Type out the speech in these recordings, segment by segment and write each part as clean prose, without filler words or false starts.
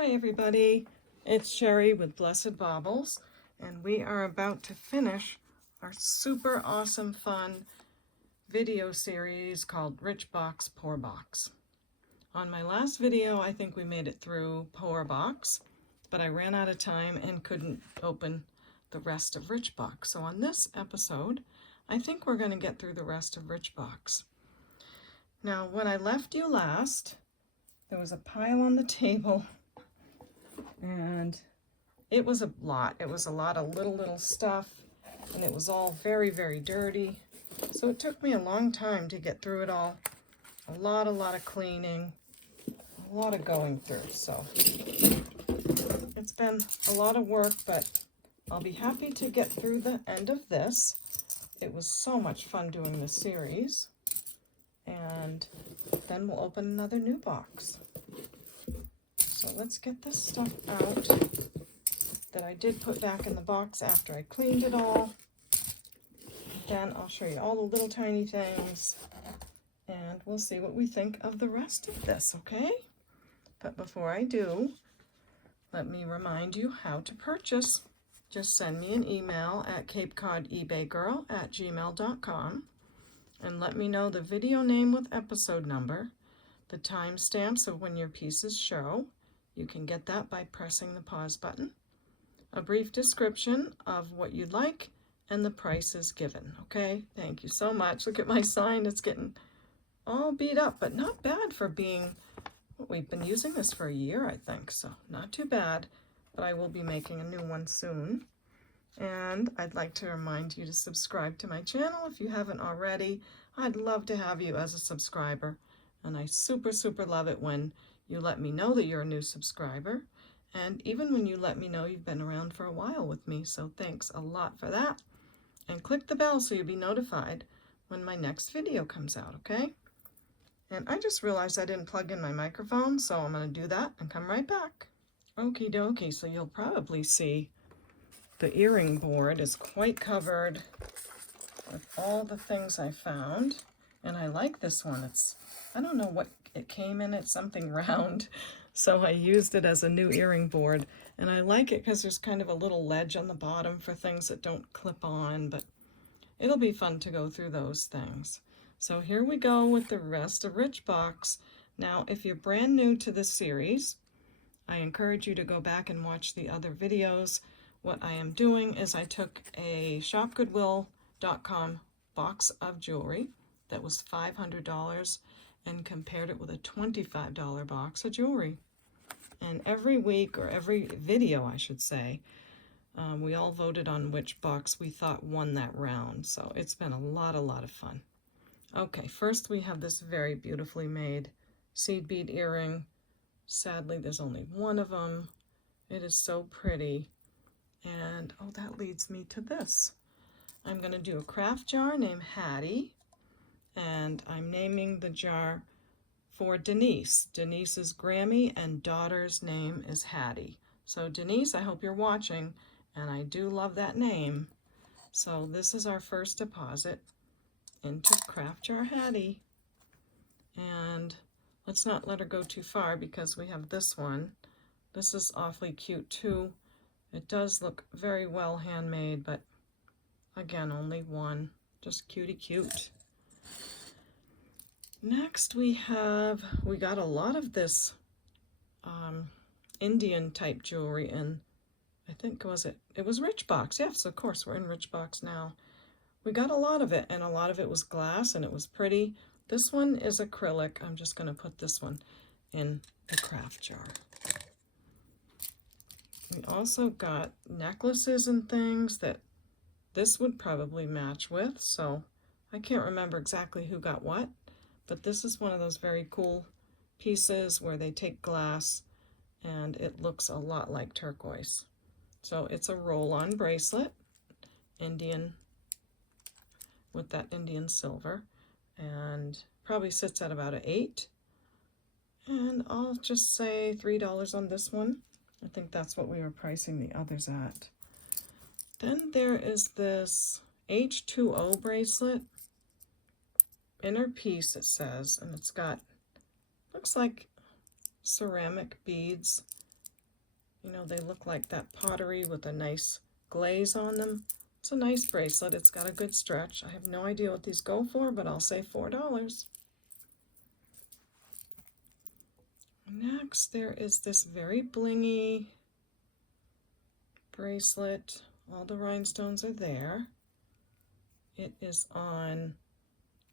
Hi everybody, it's Sherry with Blessed Baubles, and we are about to finish our super awesome fun video series called Rich Box, Poor Box. On my last video, I think we made it through Poor Box, but I ran out of time and couldn't open the rest of Rich Box. So on this episode, I think we're going to get through the rest of Rich Box. Now, when I left you last, there was a pile on the table, and it was a lot. It was a lot of little stuff, and it was all very, very dirty. So it took me a long time to get through it all. A lot of cleaning, a lot of going through. So it's been a lot of work, but I'll be happy to get through the end of this. It was so much fun doing this series. And then we'll open another new box. So let's get this stuff out that I did put back in the box after I cleaned it all. Then I'll show you all the little tiny things, and we'll see what we think of the rest of this, okay? But before I do, let me remind you how to purchase. Just send me an email at CapeCodEbayGirl@gmail.com and let me know the video name with episode number, the timestamps of when your pieces show. You can get that by pressing the pause button. A brief description of what you'd like and the prices given, okay? Thank you so much. Look at my sign. It's getting all beat up, but not bad for being, we've been using this for a year, I think, so not too bad, but I will be making a new one soon. And I'd like to remind you to subscribe to my channel if you haven't already. I'd love to have you as a subscriber, and I super love it when you let me know that you're a new subscriber, and even when you let me know you've been around for a while with me, so thanks a lot for that. And click the bell so you'll be notified when my next video comes out, okay? And I just realized I didn't plug in my microphone, so I'm going to do that and come right back. Okie dokie, so you'll probably see the earring board is quite covered with all the things I found, and I like this one. I don't know what it came in, it's something round, so I used it as a new earring board, and I like it because there's kind of a little ledge on the bottom for things that don't clip on, but it'll be fun to go through those things. So here we go with the rest of Rich Box. Now, if you're brand new to this series, I encourage you to go back and watch the other videos. What I am doing is I took a ShopGoodWill.com box of jewelry that was $500 and compared it with a $25 box of jewelry. And every week, or every video I should say, we all voted on which box we thought won that round. So it's been a lot of fun. Okay, first we have this very beautifully made seed bead earring. Sadly, there's only one of them. It is so pretty. And oh, that leads me to this. I'm going to do a craft jar named Hattie, and I'm naming the jar for Denise. Denise is Grammy, and daughter's name is Hattie. So Denise, I hope you're watching, and I do love that name. So this is our first deposit into Craft Jar Hattie. And let's not let her go too far because we have this one. This is awfully cute too. It does look very well handmade, but again, only one. Just cutie cute. Next we got a lot of this Indian type jewelry in, I think, it was Rich Box. Yes, of course, we're in Rich Box now. We got a lot of it, and a lot of it was glass, and it was pretty. This one is acrylic. I'm just going to put this one in the craft jar. We also got necklaces and things that this would probably match with, so I can't remember exactly who got what, but this is one of those very cool pieces where they take glass and it looks a lot like turquoise. So it's a roll-on bracelet, Indian, with that Indian silver, and probably sits at about an 8. And I'll just say $3 on this one. I think that's what we were pricing the others at. Then there is this H2O bracelet, inner piece it says, and it's got, looks like ceramic beads You know, they look like that pottery with a nice glaze on them. It's a nice bracelet. It's got a good stretch. I have no idea what these go for, but I'll say $4. Next, there is this very blingy bracelet. All the rhinestones are there. It is on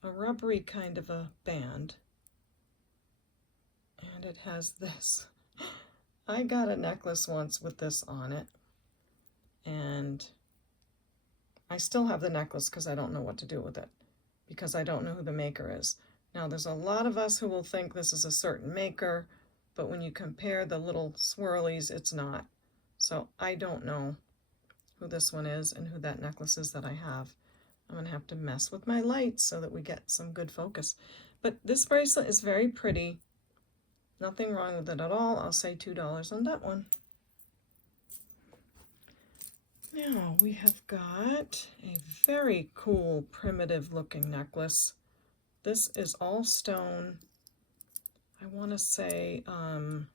a rubbery kind of a band. And it has this. I got a necklace once with this on it. And I still have the necklace because I don't know what to do with it, because I don't know who the maker is. Now, there's a lot of us who will think this is a certain maker, but when you compare the little swirlies, it's not. So I don't know who this one is and who that necklace is that I have. I'm going to have to mess with my lights so that we get some good focus. But this bracelet is very pretty. Nothing wrong with it at all. I'll say $2 on that one. Now we have got a very cool primitive looking necklace. This is all stone. I want to say, oh,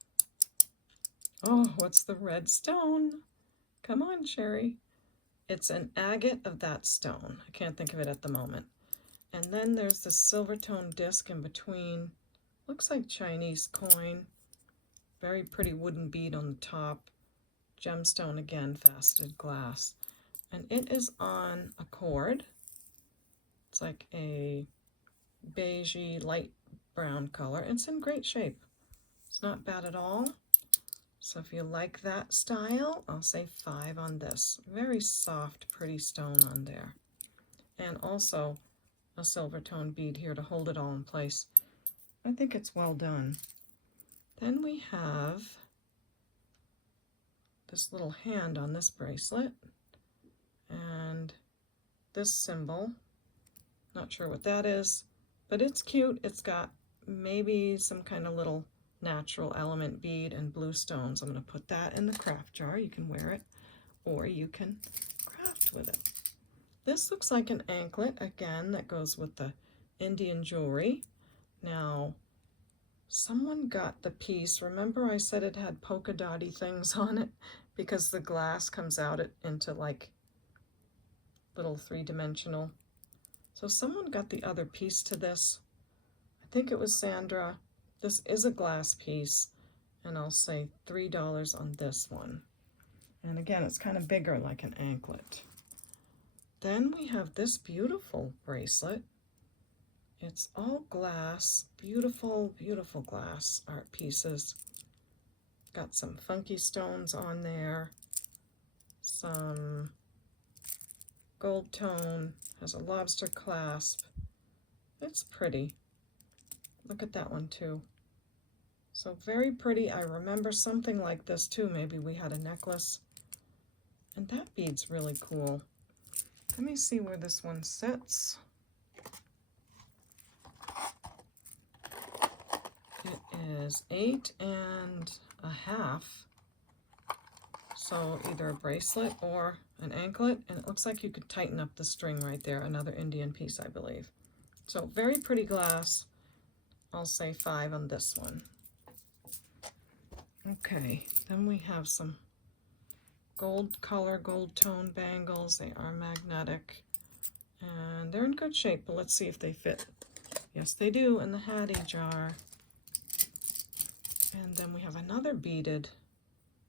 what's the red stone? Come on, Sherry. It's an agate of that stone. I can't think of it at the moment. And then there's this silver tone disc in between. Looks like Chinese coin. Very pretty wooden bead on the top. Gemstone again, faceted glass. And it is on a cord. It's like a beigey light brown color. It's in great shape. It's not bad at all. So if you like that style, I'll say $5 on this. Very soft, pretty stone on there. And also a silver tone bead here to hold it all in place. I think it's well done. Then we have this little hand on this bracelet and this symbol. Not sure what that is, but it's cute. It's got maybe some kind of little natural element bead and blue stones. I'm going to put that in the craft jar. You can wear it or you can craft with it. This looks like an anklet again that goes with the Indian jewelry. Now, someone got the piece. Remember I said it had polka dotty things on it because the glass comes out into like little three-dimensional. So someone got the other piece to this. I think it was Sandra. This is a glass piece, and I'll say $3 on this one. And again, it's kind of bigger like an anklet. Then we have this beautiful bracelet. It's all glass, beautiful, beautiful glass art pieces. Got some funky stones on there, some gold tone, has a lobster clasp. It's pretty. Look at that one too. So very pretty. I remember something like this too. Maybe we had a necklace. And that bead's really cool. Let me see where this one sits. It is 8.5. So either a bracelet or an anklet, and it looks like you could tighten up the string right there. Another Indian piece, I believe. So very pretty glass. I'll say $5 on this one. Okay, then we have some gold color, gold tone bangles. They are magnetic and they're in good shape, but let's see if they fit. Yes, they do in the Hattie jar. And then we have another beaded,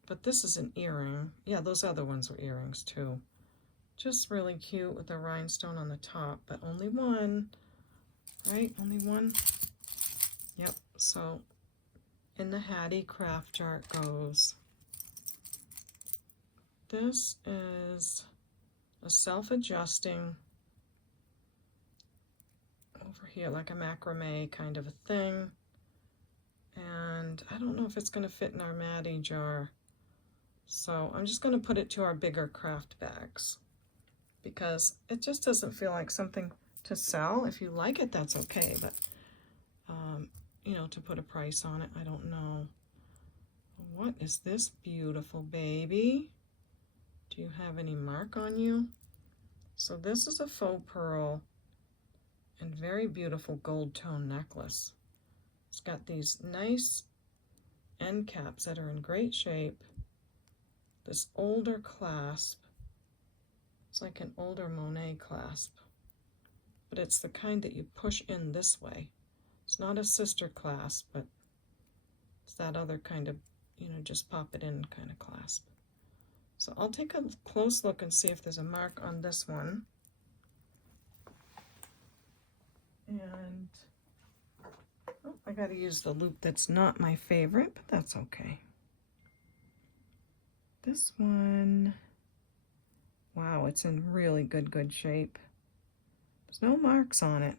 but this is an earring. Yeah, those other ones were earrings too. Just really cute with a rhinestone on the top, but only one, right? Only one. Yep, so in the Hattie craft jar it goes. This is a self-adjusting over here, like a macrame kind of a thing. And I don't know if it's going to fit in our Maddie jar. So I'm just going to put it to our bigger craft bags because it just doesn't feel like something to sell. If you like it, that's okay. But, you know, to put a price on it, I don't know. What is this beautiful baby? Do you have any mark on you? So this is a faux pearl and very beautiful gold tone necklace. It's got these nice end caps that are in great shape. this older clasp. It's like an older Monet clasp, but it's the kind that you push in this way. It's not a sister clasp, but it's that other kind of, you know, just pop it in kind of clasp. So I'll take a close look and see if there's a mark on this one. And oh, I got to use the loop that's not my favorite, but that's okay. This one, wow, it's in really good shape. There's no marks on it,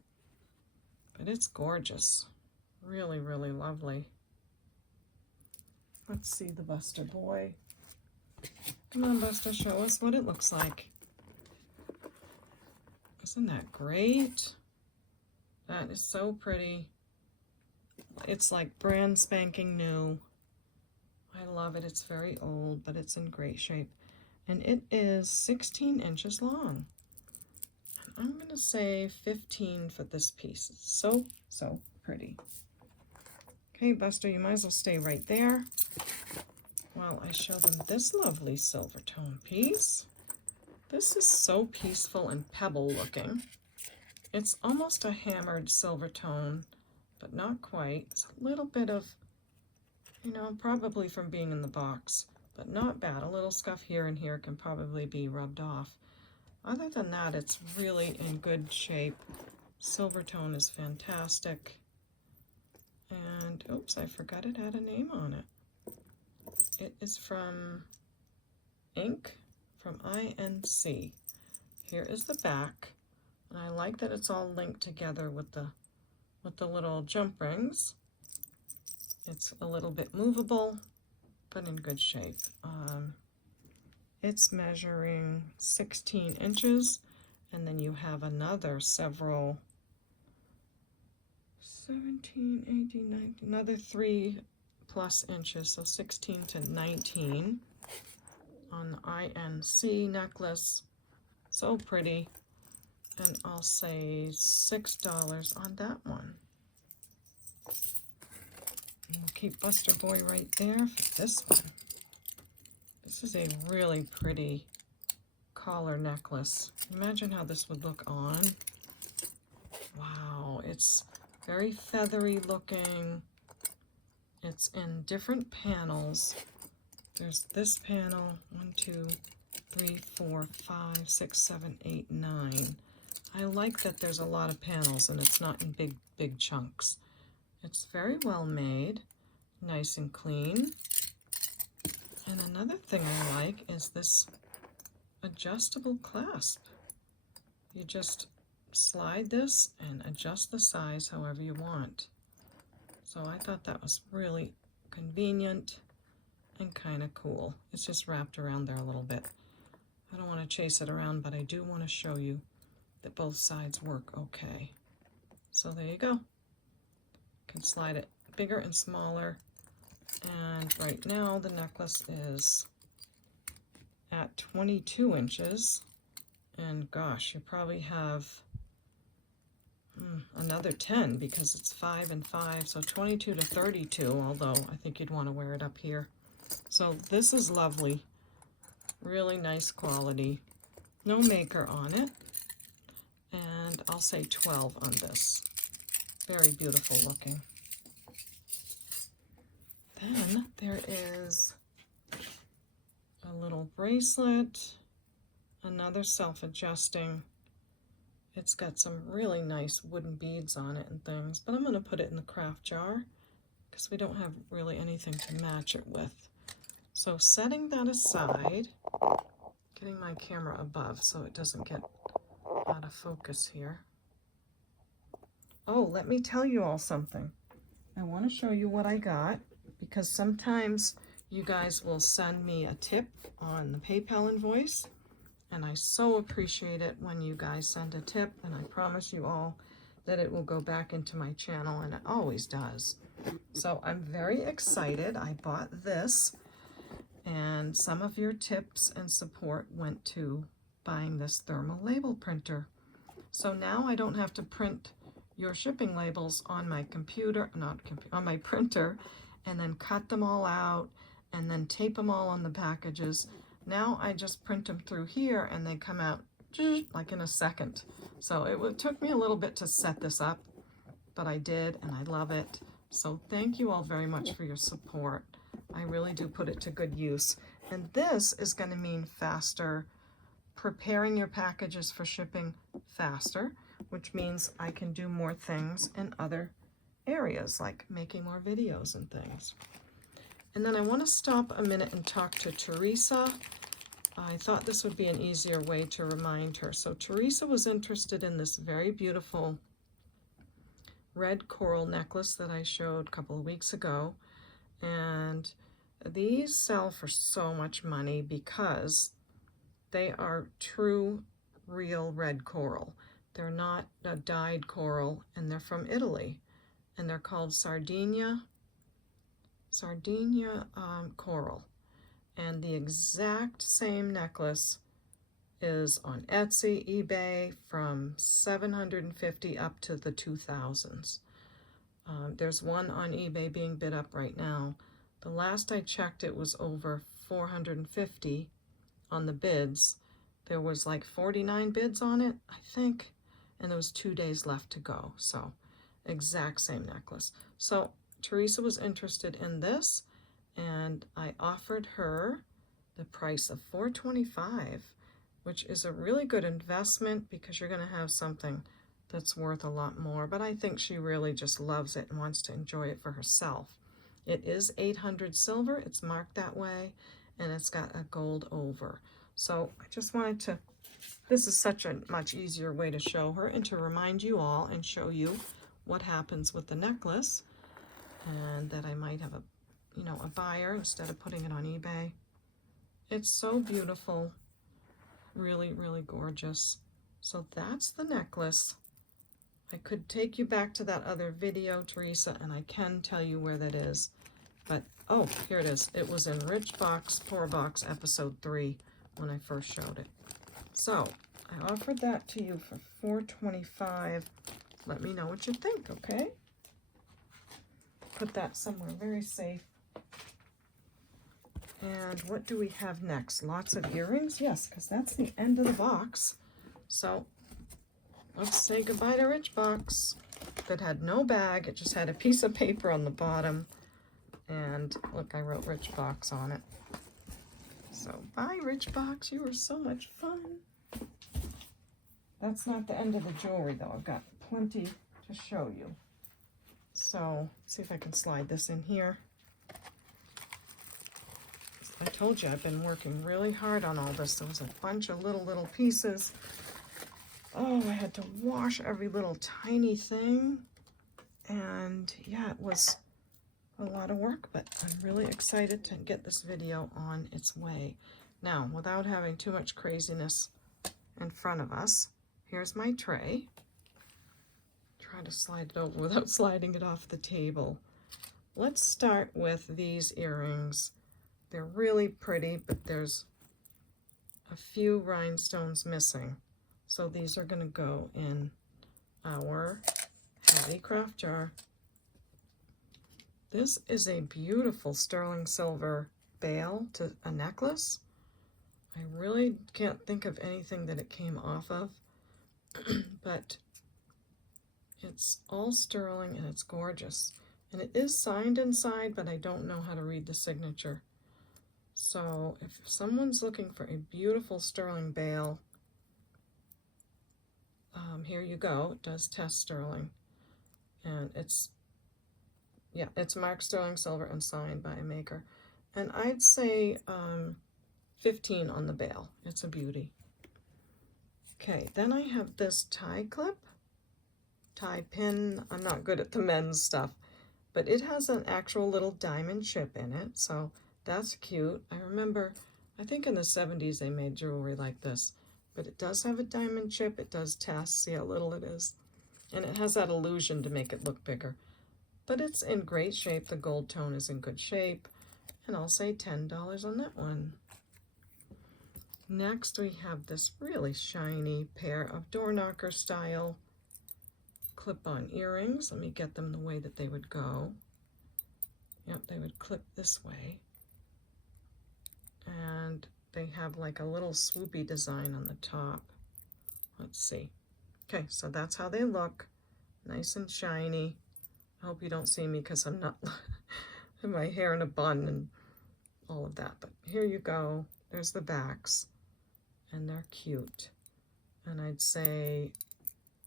but it's gorgeous. Really, really lovely. Let's see the Buster boy. Come on, Buster, show us what it looks like. Isn't that great? That is so pretty. It's like brand spanking new. I love it. It's very old, but it's in great shape. And it is 16 inches long. And I'm going to say 15 for this piece. It's so, so pretty. Okay, Buster, you might as well stay right there while I show them this lovely silver tone piece. This is so peaceful and pebble looking. It's almost a hammered silver tone, but not quite. It's a little bit of, you know, probably from being in the box, but not bad. A little scuff here and here can probably be rubbed off. Other than that, it's really in good shape. Silver tone is fantastic. And, oops, I forgot it had a name on it. It is from Ink, from INC. Here is the back, and I like that it's all linked together with the little jump rings. It's a little bit movable, but in good shape. It's measuring 16 inches, and then you have another several, 17, 18, 19, another 3+ inches, so 16 to 19 on the INC necklace. So pretty. And I'll say $6 on that one. And we'll keep Buster Boy right there for this one. This is a really pretty collar necklace. Imagine how this would look on. Wow, it's very feathery looking. It's in different panels. There's this panel, 1, 2, 3, 4, 5, 6, 7, 8, 9. I like that there's a lot of panels and it's not in big chunks. It's very well made, nice and clean. And another thing I like is this adjustable clasp. You just slide this and adjust the size however you want. So I thought that was really convenient and kind of cool. It's just wrapped around there a little bit. I don't want to chase it around, but I do want to show you that both sides work okay. So there you go. You can slide it bigger and smaller. And right now the necklace is at 22 inches. And gosh, you probably have another 10 because it's 5 and 5, so 22 to 32, although I think you'd want to wear it up here. So this is lovely. Really nice quality. No maker on it. And I'll say 12 on this. Very beautiful looking. Then there is a little bracelet, another self-adjusting. It's got some really nice wooden beads on it and things, but I'm going to put it in the craft jar because we don't have really anything to match it with. So setting that aside, getting my camera above so it doesn't get out of focus here. Oh, let me tell you all something. I want to show you what I got because sometimes you guys will send me a tip on the PayPal invoice, and I so appreciate it when you guys send a tip, and I promise you all that it will go back into my channel, and it always does. So I'm very excited. I bought this, and some of your tips and support went to buying this thermal label printer. So now I don't have to print your shipping labels on my computer, on my printer, and then cut them all out and then tape them all on the packages. Now I just print them through here and they come out like in a second. So it took me a little bit to set this up, but I did, and I love it. So thank you all very much for your support. I really do put it to good use. And this is going to mean faster, preparing your packages for shipping faster, which means I can do more things in other areas, like making more videos and things. And then I want to stop a minute and talk to Teresa. I thought this would be an easier way to remind her. So Teresa was interested in this very beautiful red coral necklace that I showed a couple of weeks ago. And these sell for so much money because they are true, real red coral. They're not a dyed coral, and they're from Italy. And they're called Sardinia coral. And the exact same necklace is on Etsy, eBay, from $750 up to the 2000s. There's one on eBay being bid up right now. The last I checked, it was over $450 on the bids. There was like 49 bids on it, I think, and there was 2 days left to go. So exact same necklace. So Teresa was interested in this, and I offered her the price of $425, which is a really good investment because you're going to have something that's worth a lot more. But I think she really just loves it and wants to enjoy it for herself. It is 800 silver. It's marked that way, and it's got a gold over. So I just wanted to, this is such a much easier way to show her and to remind you all and show you what happens with the necklace, and that I might have a buyer instead of putting it on eBay. It's so beautiful, really, really gorgeous. So that's the necklace. I could take you back to that other video, Teresa, and I can tell you where that is. But, oh, here it is. It was in Rich Box, Poor Box, episode 3 when I first showed it. So I offered that to you for $425. Let me know what you think, okay? Put that somewhere very safe. And what do we have next? Lots of earrings? Yes, because that's the end of the box. So let's say goodbye to Rich Box that had no bag. It just had a piece of paper on the bottom. And look, I wrote Rich Box on it. So bye, Rich Box. You were so much fun. That's not the end of the jewelry, though. I've got plenty to show you. So let's see if I can slide this in here. I told you I've been working really hard on all this. There was a bunch of little pieces. Oh, I had to wash every little tiny thing. And yeah, it was a lot of work, but I'm really excited to get this video on its way. Now, without having too much craziness in front of us, here's my tray. Try to slide it over without sliding it off the table. Let's start with these earrings. They're really pretty, but there's a few rhinestones missing. So these are going to go in our heavy craft jar. This is a beautiful sterling silver bail to a necklace. I really can't think of anything that it came off of, but it's all sterling and it's gorgeous. And it is signed inside, but I don't know how to read the signature. So if someone's looking for a beautiful sterling bail, here you go. It does test sterling, and it's marked sterling silver and signed by a maker. And I'd say 15 on the bail. It's a beauty. Okay, then I have this tie clip, tie pin. I'm not good at the men's stuff, but it has an actual little diamond chip in it, so that's cute. I remember, I think in the 70s they made jewelry like this, but it does have a diamond chip. It does test. See how little it is? And it has that illusion to make it look bigger. But it's in great shape. The gold tone is in good shape. And I'll say $10 on that one. Next we have this really shiny pair of door knocker style clip-on earrings. Let me get them the way that they would go. Yep, they would clip this way. and they have like a little swoopy design on the top. Let's see. Okay, so that's how they look. Nice and shiny. I hope you don't see me because I'm not have my hair in a bun and all of that. But here you go. There's the backs, and they're cute. And I'd say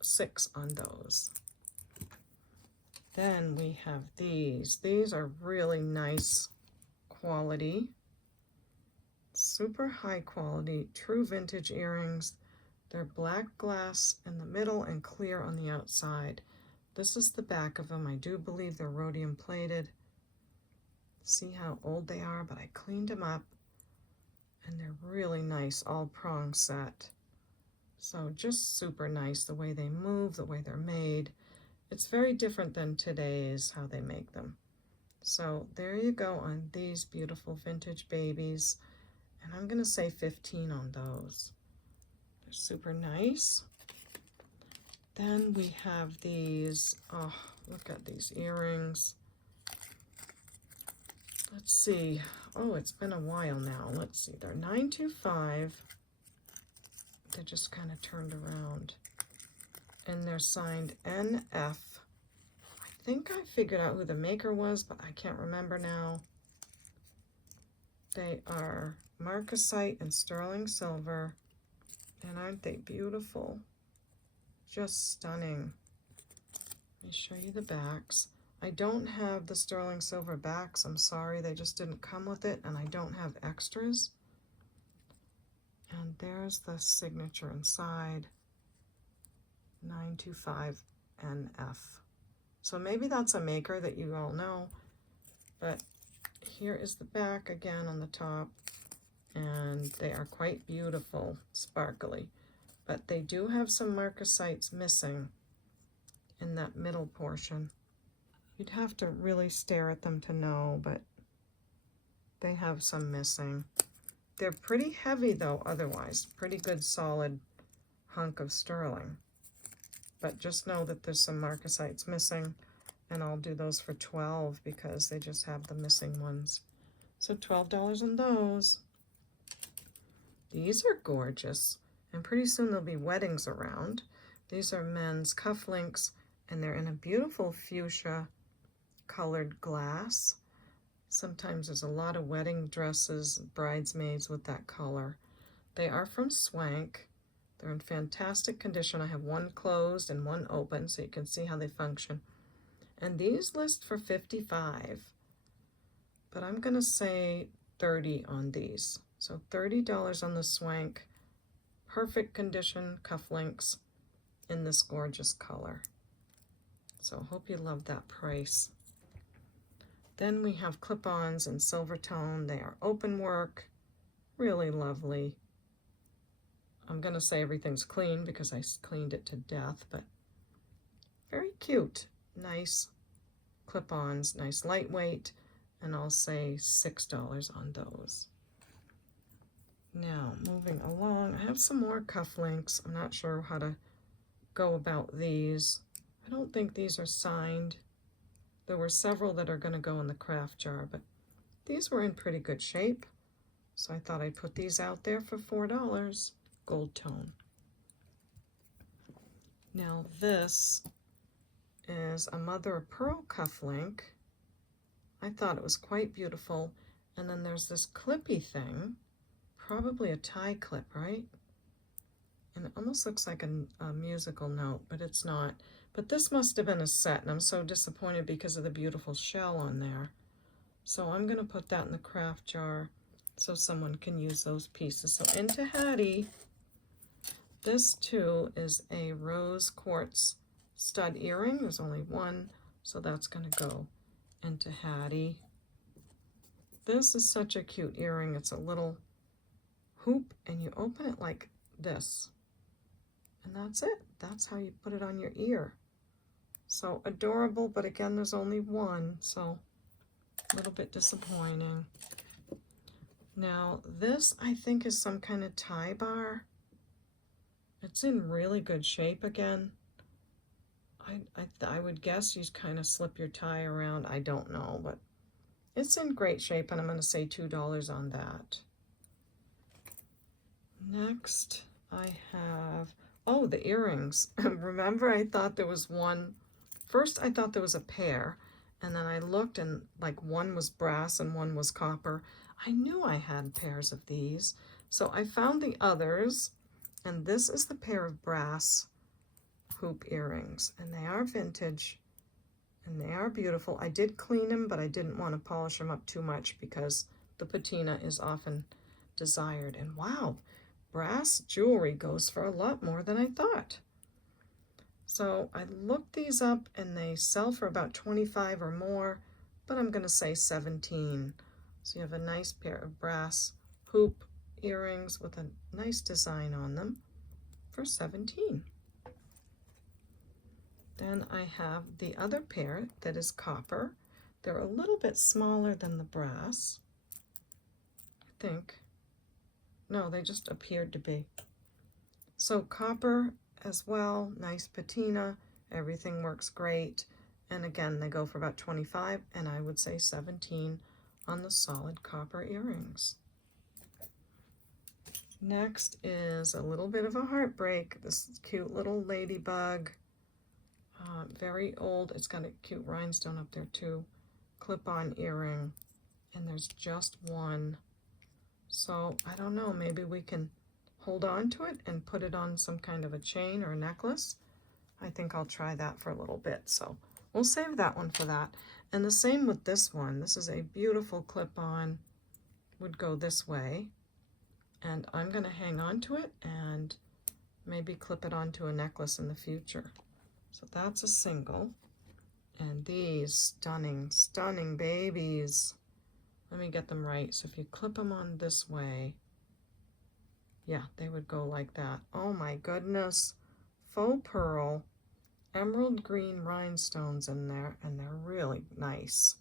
6 on those. Then we have these. These are really nice quality. Super high quality, true vintage earrings. They're black glass in the middle and clear on the outside. This is the back of them. I do believe they're rhodium plated. See how old they are, but I cleaned them up, and they're really nice, all prong set. So just super nice the way they move, the way they're made. It's very different than today's, how they make them. So there you go on these beautiful vintage babies. And I'm going to say 15 on those. They're super nice. Then we have these, oh, look at these earrings. Let's see. Oh, it's been a while now. Let's see. They're 925. They just kind of turned around. And they're signed NF. I think I figured out who the maker was, but I can't remember now. They are marcasite and sterling silver. And aren't they beautiful? Just stunning. Let me show you the backs. I don't have the sterling silver backs. I'm sorry, they just didn't come with it, and I don't have extras. And there's the signature inside. 925 NF. So maybe that's a maker that you all know, but here is the back again on the top, and they are quite beautiful, sparkly, but they do have some marcasites missing in that middle portion. You'd have to really stare at them to know, but they have some missing. They're pretty heavy though, otherwise. Pretty good solid hunk of sterling. But just know that there's some marcasites missing, and I'll do those for 12 because they just have the missing ones. So $12 on those. These are gorgeous, and pretty soon there'll be weddings around. These are men's cufflinks, and they're in a beautiful fuchsia colored glass. Sometimes there's a lot of wedding dresses, bridesmaids with that color. They are from Swank. They're in fantastic condition. I have one closed and one open, so you can see how they function. And these list for $55, but I'm gonna say 30 on these. So $30 on the Swank, perfect condition cufflinks in this gorgeous color. So hope you love that price. Then we have clip-ons in silver tone. They are open work, really lovely. I'm gonna say everything's clean because I cleaned it to death, but very cute. Nice clip-ons, nice lightweight, and I'll say $6 on those. Now, moving along, I have some more cufflinks. I'm not sure how to go about these. I don't think these are signed. There were several that are going to go in the craft jar, but these were in pretty good shape. So I thought I'd put these out there for $4, gold tone. Now this is a mother of pearl cufflink. I thought it was quite beautiful. And then there's this clippy thing, probably a tie clip, right? And it almost looks like a musical note, but it's not. But this must have been a set, and I'm so disappointed because of the beautiful shell on there. So I'm going to put that in the craft jar so someone can use those pieces. So into Hattie, this too is a rose quartz stud earring. There's only one, so that's going to go into Hattie. This is such a cute earring. It's a little hoop, and you open it like this. And that's it. That's how you put it on your ear. So adorable, but again, there's only one, so a little bit disappointing. Now, this I think is some kind of tie bar. It's in really good shape again. I would guess you kind of slip your tie around. I don't know, but it's in great shape, and I'm going to say $2 on that. Next I have, oh, the earrings. Remember, I thought there was one, first I thought there was a pair, and then I looked and like one was brass and one was copper. I knew I had pairs of these. So I found the others, and this is the pair of brass hoop earrings, and they are vintage and they are beautiful. I did clean them, but I didn't want to polish them up too much because the patina is often desired. And wow, brass jewelry goes for a lot more than I thought. So I looked these up and they sell for about 25 or more, but I'm going to say 17. So you have a nice pair of brass hoop earrings with a nice design on them for 17. Then I have the other pair that is copper. They're a little bit smaller than the brass, I think. No, they just appeared to be. So copper as well, nice patina, everything works great. And again, they go for about 25, and I would say 17 on the solid copper earrings. Next is a little bit of a heartbreak. This cute little ladybug. Very old. It's got a cute rhinestone up there too. Clip-on earring, and there's just one. So I don't know, maybe we can hold on to it and put it on some kind of a chain or a necklace. I think I'll try that for a little bit. So we'll save that one for that. And the same with this one. This is a beautiful clip-on, would go this way. And I'm going to hang on to it and maybe clip it onto a necklace in the future. So that's a single. And these stunning, stunning babies. Let me get them right. So if you clip them on this way, yeah, they would go like that. Oh my goodness. Faux pearl, emerald green rhinestones in there, and they're really nice.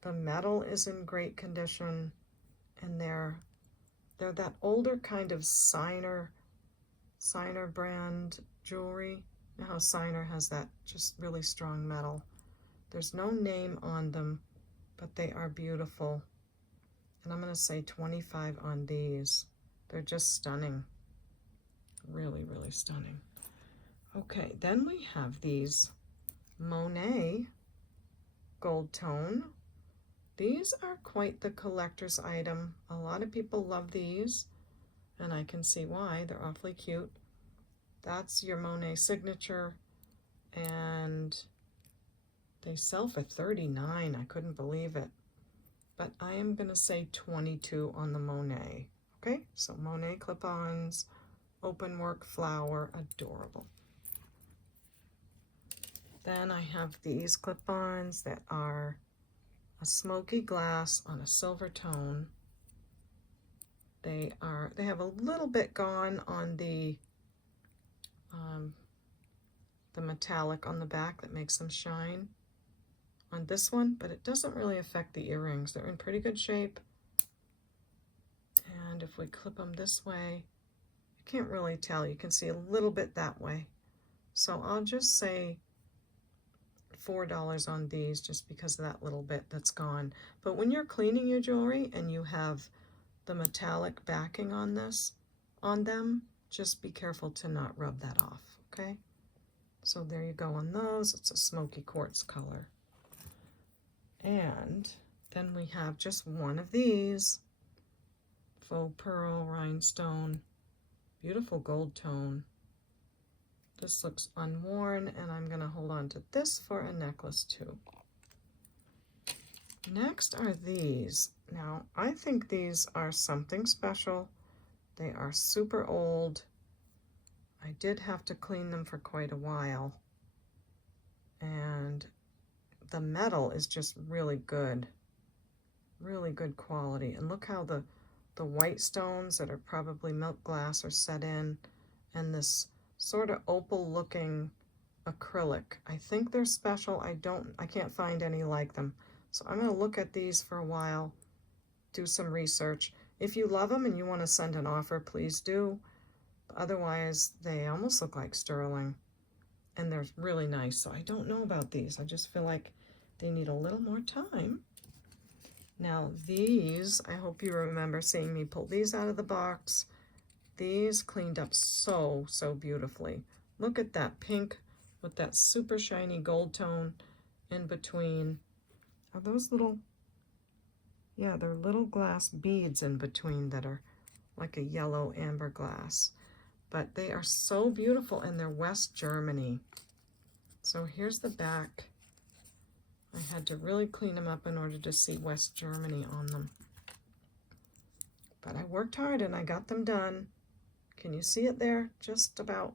The metal is in great condition, and they're that older kind of Signer brand jewelry. You know how Signer has that just really strong metal. There's no name on them, but they are beautiful. And I'm going to say 25 on these. They're just stunning. Really, really stunning. Okay, then we have these Monet gold tone. These are quite the collector's item. A lot of people love these, and I can see why. They're awfully cute. That's your Monet signature, and they sell for $39. I couldn't believe it. But I am going to say 22 on the Monet. Okay, so Monet clip-ons, open work flower, adorable. Then I have these clip-ons that are a smoky glass on a silver tone. They have a little bit gone on the metallic on the back that makes them shine on this one, but it doesn't really affect the earrings. They're in pretty good shape. And if we clip them this way, you can't really tell. You can see a little bit that way. So I'll just say $4 on these just because of that little bit that's gone. But when you're cleaning your jewelry and you have the metallic backing on them, just be careful to not rub that off, okay? So there you go on those. It's a smoky quartz color. And then we have just one of these, faux pearl rhinestone, beautiful gold tone. This looks unworn, and I'm going to hold on to this for a necklace too. Next are these. Now, I think these are something special. They are super old. I did have to clean them for quite a while. And the metal is just really good quality. And look how the white stones that are probably milk glass are set in, and this sort of opal looking acrylic. I think they're special. I can't find any like them. So I'm going to look at these for a while, do some research. If you love them and you want to send an offer, please do. Otherwise, they almost look like sterling, and they're really nice. So I don't know about these. I just feel like they need a little more time. Now these, I hope you remember seeing me pull these out of the box. These cleaned up so beautifully. Look at that pink with that super shiny gold tone in between. Are those little, yeah, they're little glass beads in between that are like a yellow amber glass. But they are so beautiful, and they're West Germany. So here's the back. I had to really clean them up in order to see West Germany on them. But I worked hard and I got them done. Can you see it there? Just about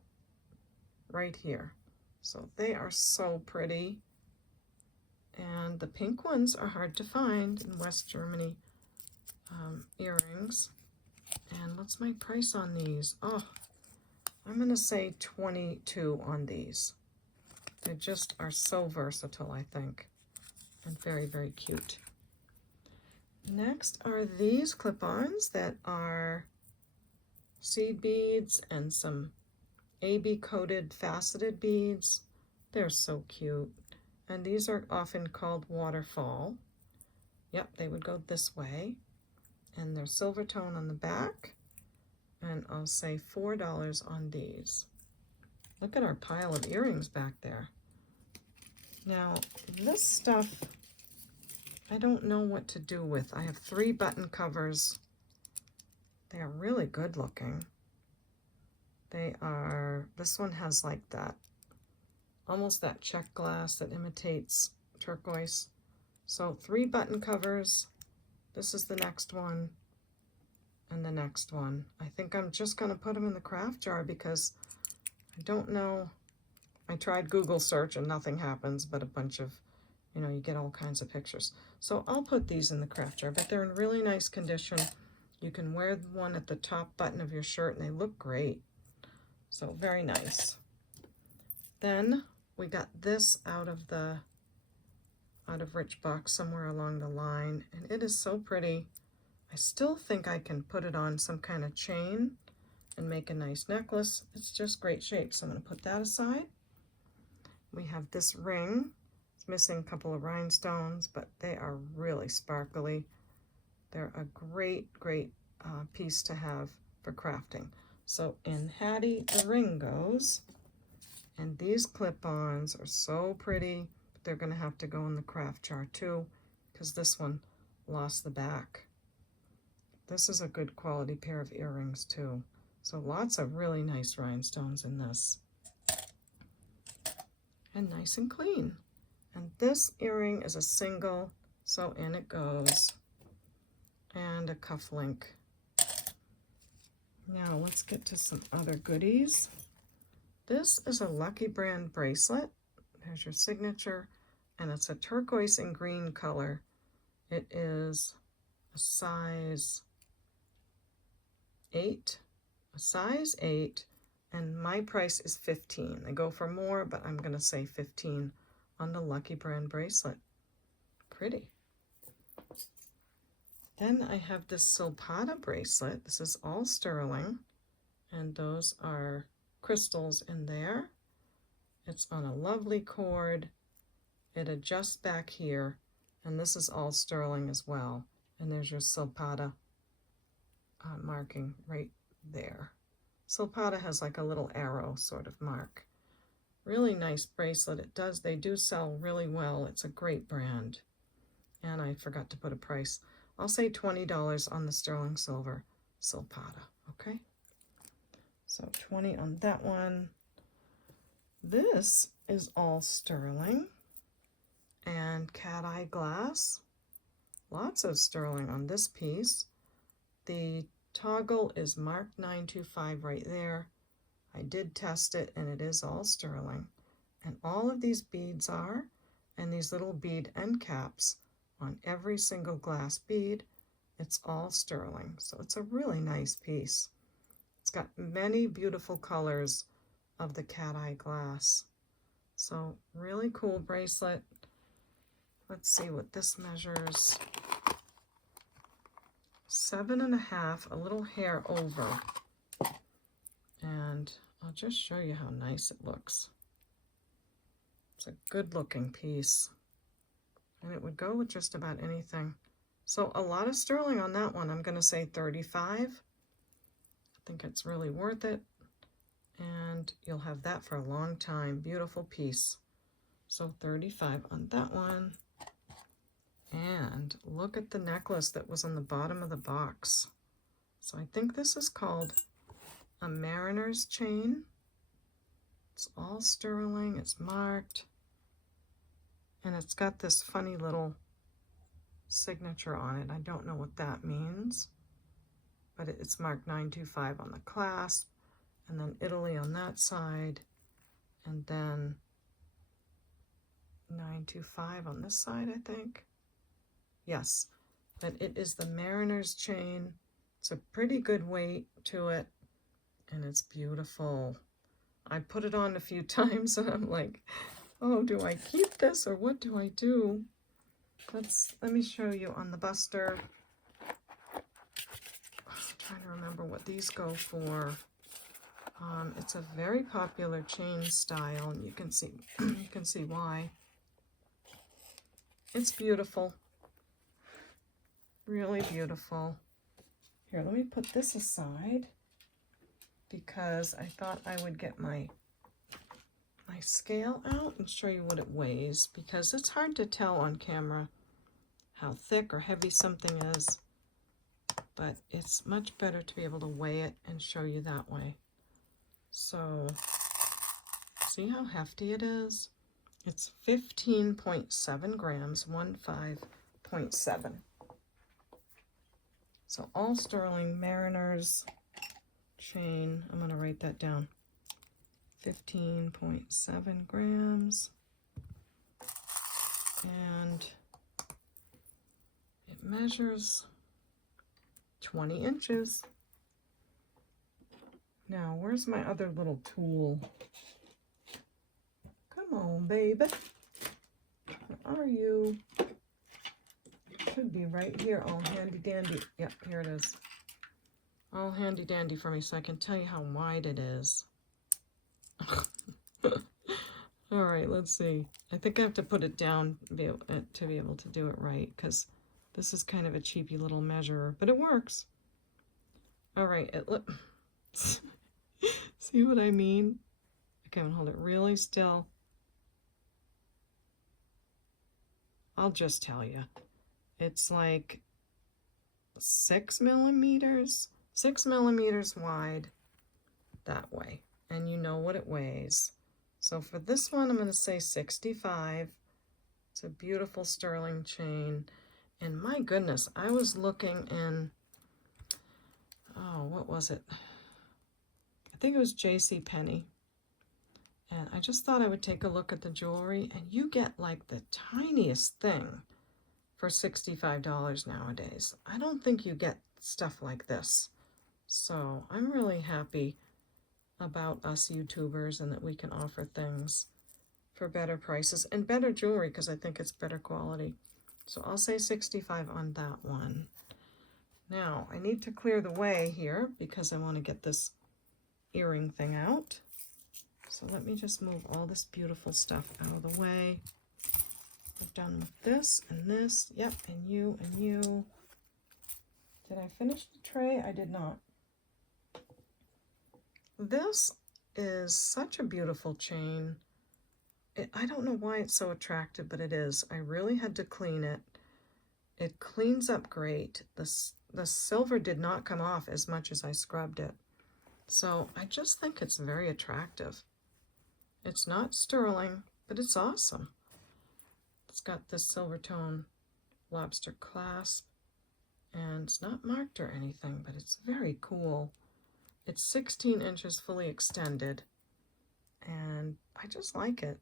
right here. So they are so pretty. And the pink ones are hard to find in West Germany earrings. And what's my price on these? Oh, I'm going to say $22 on these. They just are so versatile, I think, and very cute. Next are these clip-ons that are seed beads and some AB coated faceted beads. They're so cute. And these are often called waterfall. Yep, they would go this way. And they're silver tone on the back. And I'll say $4 on these. Look at our pile of earrings back there. Now, this stuff, I don't know what to do with. I have 3 button covers. They are really good looking. They are, this one has like that, almost that check glass that imitates turquoise. So 3 button covers. This is the next one and the next one. I think I'm just going to put them in the craft jar because I don't know. I tried Google search and nothing happens but a bunch of, you know, you get all kinds of pictures. So I'll put these in the craft jar, but they're in really nice condition. You can wear one at the top button of your shirt and they look great. So very nice. Then we got this out of Rich Box somewhere along the line, and it is so pretty. I still think I can put it on some kind of chain and make a nice necklace. It's just great shape, so I'm going to put that aside. We have this ring. It's missing a couple of rhinestones, but they are really sparkly. They're a great piece to have for crafting. So in Hattie the ring goes, and these clip-ons are so pretty, but they're going to have to go in the craft jar too, because this one lost the back. This is a good quality pair of earrings too. So lots of really nice rhinestones in this. And nice and clean. And this earring is a single, so in it goes. And a cuff link. Now let's get to some other goodies. This is a Lucky Brand bracelet. There's your signature, and it's a turquoise and green color. It is a size 8, and my price is $15. They go for more, but I'm going to say $15 on the Lucky Brand bracelet. Pretty. Then I have this Silpata bracelet. This is all sterling, and those are crystals in there. It's on a lovely cord. It adjusts back here, and this is all sterling as well. And there's your Silpata marking right there. Silpata has like a little arrow sort of mark. Really nice bracelet. They do sell really well. It's a great brand. And I forgot to put a price. I'll say $20 on the sterling silver Silpata, okay? So 20 on that one. This is all sterling and cat eye glass. Lots of sterling on this piece. The toggle is marked 925 right there. I did test it and it is all sterling. And all of these beads are, and these little bead end caps on every single glass bead, it's all sterling. So it's a really nice piece. It's got many beautiful colors of the cat eye glass. So really cool bracelet. Let's see what this measures. 7.5, a little hair over. And I'll just show you how nice it looks. It's a good looking piece. And it would go with just about anything. So a lot of sterling on that one. I'm going to say 35. I think it's really worth it. And you'll have that for a long time. Beautiful piece. So $35 on that one. And look at the necklace that was on the bottom of the box. So I think this is called a mariner's chain. It's all sterling, it's marked, and it's got this funny little signature on it. I don't know what that means, but it's marked 925 on the clasp, and then Italy on that side, and then 925 on this side, I think. Yes, but it is the mariner's chain. It's a pretty good weight to it, and it's beautiful. I put it on a few times, and I'm like, oh, do I keep this, or what do I do? Let me show you on the buster. I'm trying to remember what these go for. It's a very popular chain style, and you can see why. It's beautiful. Really beautiful. Here, let me put this aside because I thought I would get my scale out and show you what it weighs, because it's hard to tell on camera how thick or heavy something is, but it's much better to be able to weigh it and show you that way. So, see how hefty it is? It's 15.7 grams, 15.7. So all sterling mariner's chain, I'm going to write that down, 15.7 grams, and it measures 20 inches. Now, where's my other little tool? Come on, baby. Where are you? Should be right here, all handy dandy. Yep, here it is. All handy dandy for me so I can tell you how wide it is. All right, let's see. I think I have to put it down to be able to do it right, because this is kind of a cheapy little measurer, but it works. All right, see what I mean? Okay, I'm gonna hold it really still. I'll just tell you. It's like 6 millimeters wide that way, and you know what it weighs. So for this one, I'm going to say 65. It's a beautiful sterling chain, and my goodness, I was looking in, oh, what was it? I think it was JCPenney, and I just thought I would take a look at the jewelry, and you get like the tiniest thing for $65 nowadays. I don't think you get stuff like this. So I'm really happy about us YouTubers and that we can offer things for better prices and better jewelry, because I think it's better quality. So I'll say 65 on that one. Now I need to clear the way here because I want to get this earring thing out. So let me just move all this beautiful stuff out of the way. We're done with this and this. Yep, and you and you. Did I finish the tray? I did not. This is such a beautiful chain. I don't know why it's so attractive, but it is. I really had to clean it. It cleans up great. The silver did not come off as much as I scrubbed it. So I just think it's very attractive. It's not sterling, but it's awesome. It's got this silver tone lobster clasp, and it's not marked or anything, but it's very cool. It's 16 inches fully extended, and I just like it.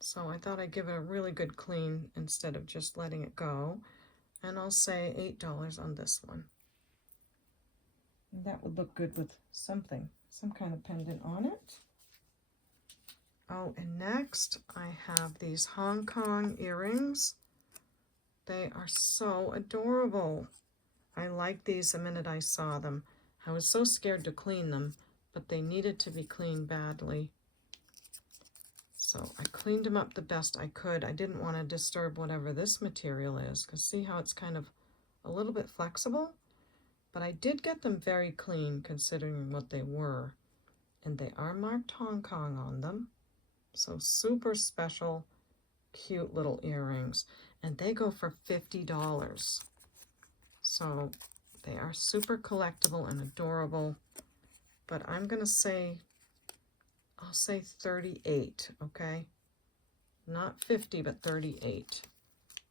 So I thought I'd give it a really good clean instead of just letting it go, and I'll say $8 on this one. And that would look good with something, some kind of pendant on it. Oh, and next I have these Hong Kong earrings. They are so adorable. I liked these the minute I saw them. I was so scared to clean them, but they needed to be cleaned badly. So I cleaned them up the best I could. I didn't want to disturb whatever this material is, because see how it's kind of a little bit flexible? but I did get them very clean considering what they were. And they are marked Hong Kong on them. So super special, cute little earrings. And they go for $50. So they are super collectible and adorable. But I'm going to say, I'll say 38, okay? Not 50, but 38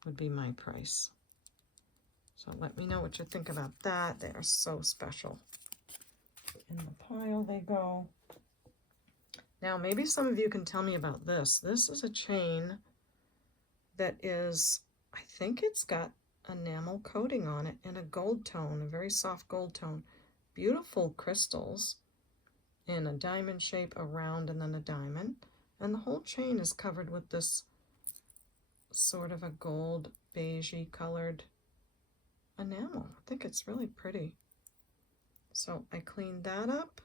would be my price. So let me know what you think about that. They are so special. In the pile they go. Now, maybe some of you can tell me about this. This is a chain that is, I think it's got enamel coating on it in a gold tone, a very soft gold tone. Beautiful crystals in a diamond shape, a round, and then a diamond. And the whole chain is covered with this sort of a gold beigey colored enamel. I think it's really pretty. So I cleaned that up,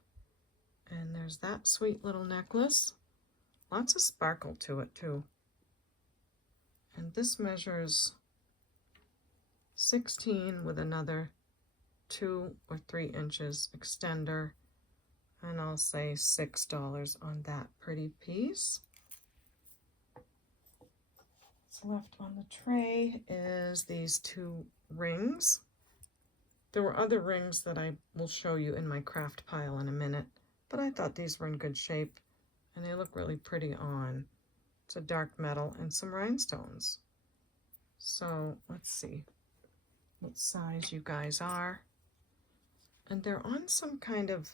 and there's that sweet little necklace. Lots of sparkle to it too. And this measures 16 with another 2 or 3 inches extender, and I'll say $6 on that pretty piece. What's left on the tray is these 2 rings. There were other rings that I will show you in my craft pile in a minute, but I thought these were in good shape and they look really pretty on. It's a dark metal and some rhinestones. So let's see what size you guys are. And they're on some kind of,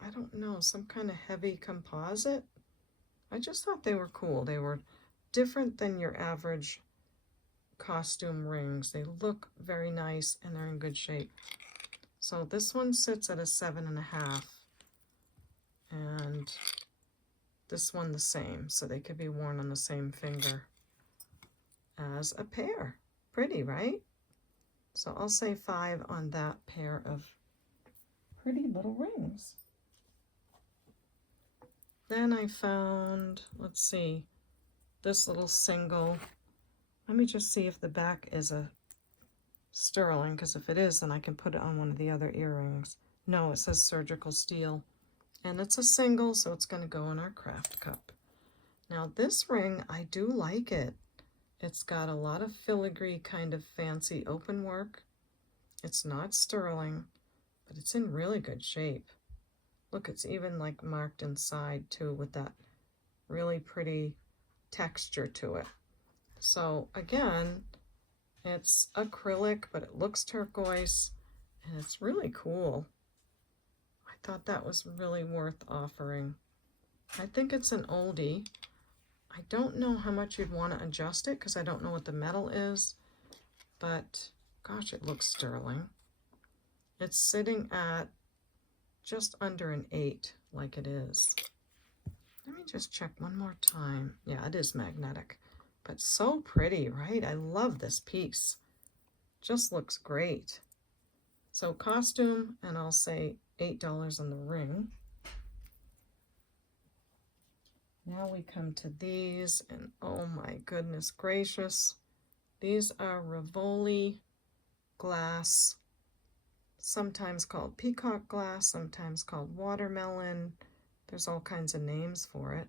I don't know, some kind of heavy composite. I just thought they were cool. They were different than your average costume rings. They look very nice and they're in good shape. So this one sits at a 7.5, and this one the same, so they could be worn on the same finger as a pair. Pretty, right? So I'll say 5 on that pair of pretty little rings. Then I found, let's see, this little single. Let me just see if the back is a sterling, because if it is, then I can put it on one of the other earrings. No, it says surgical steel. And it's a single, so it's going to go in our craft cup. Now this ring, I do like it. It's got a lot of filigree kind of fancy open work. It's not sterling, but it's in really good shape. Look, it's even like marked inside too with that really pretty texture to it. So again, it's acrylic, but it looks turquoise and it's really cool. I thought that was really worth offering. I think it's an oldie. I don't know how much you'd want to adjust it because I don't know what the metal is, but gosh, it looks sterling. It's sitting at just under an 8 like it is. Let me just check one more time. Yeah, it is magnetic, but so pretty, right? I love this piece. Just looks great. So costume, and I'll say $8 on the ring. Now we come to these, and oh my goodness gracious. These are Rivoli glass, sometimes called peacock glass, sometimes called watermelon. There's all kinds of names for it.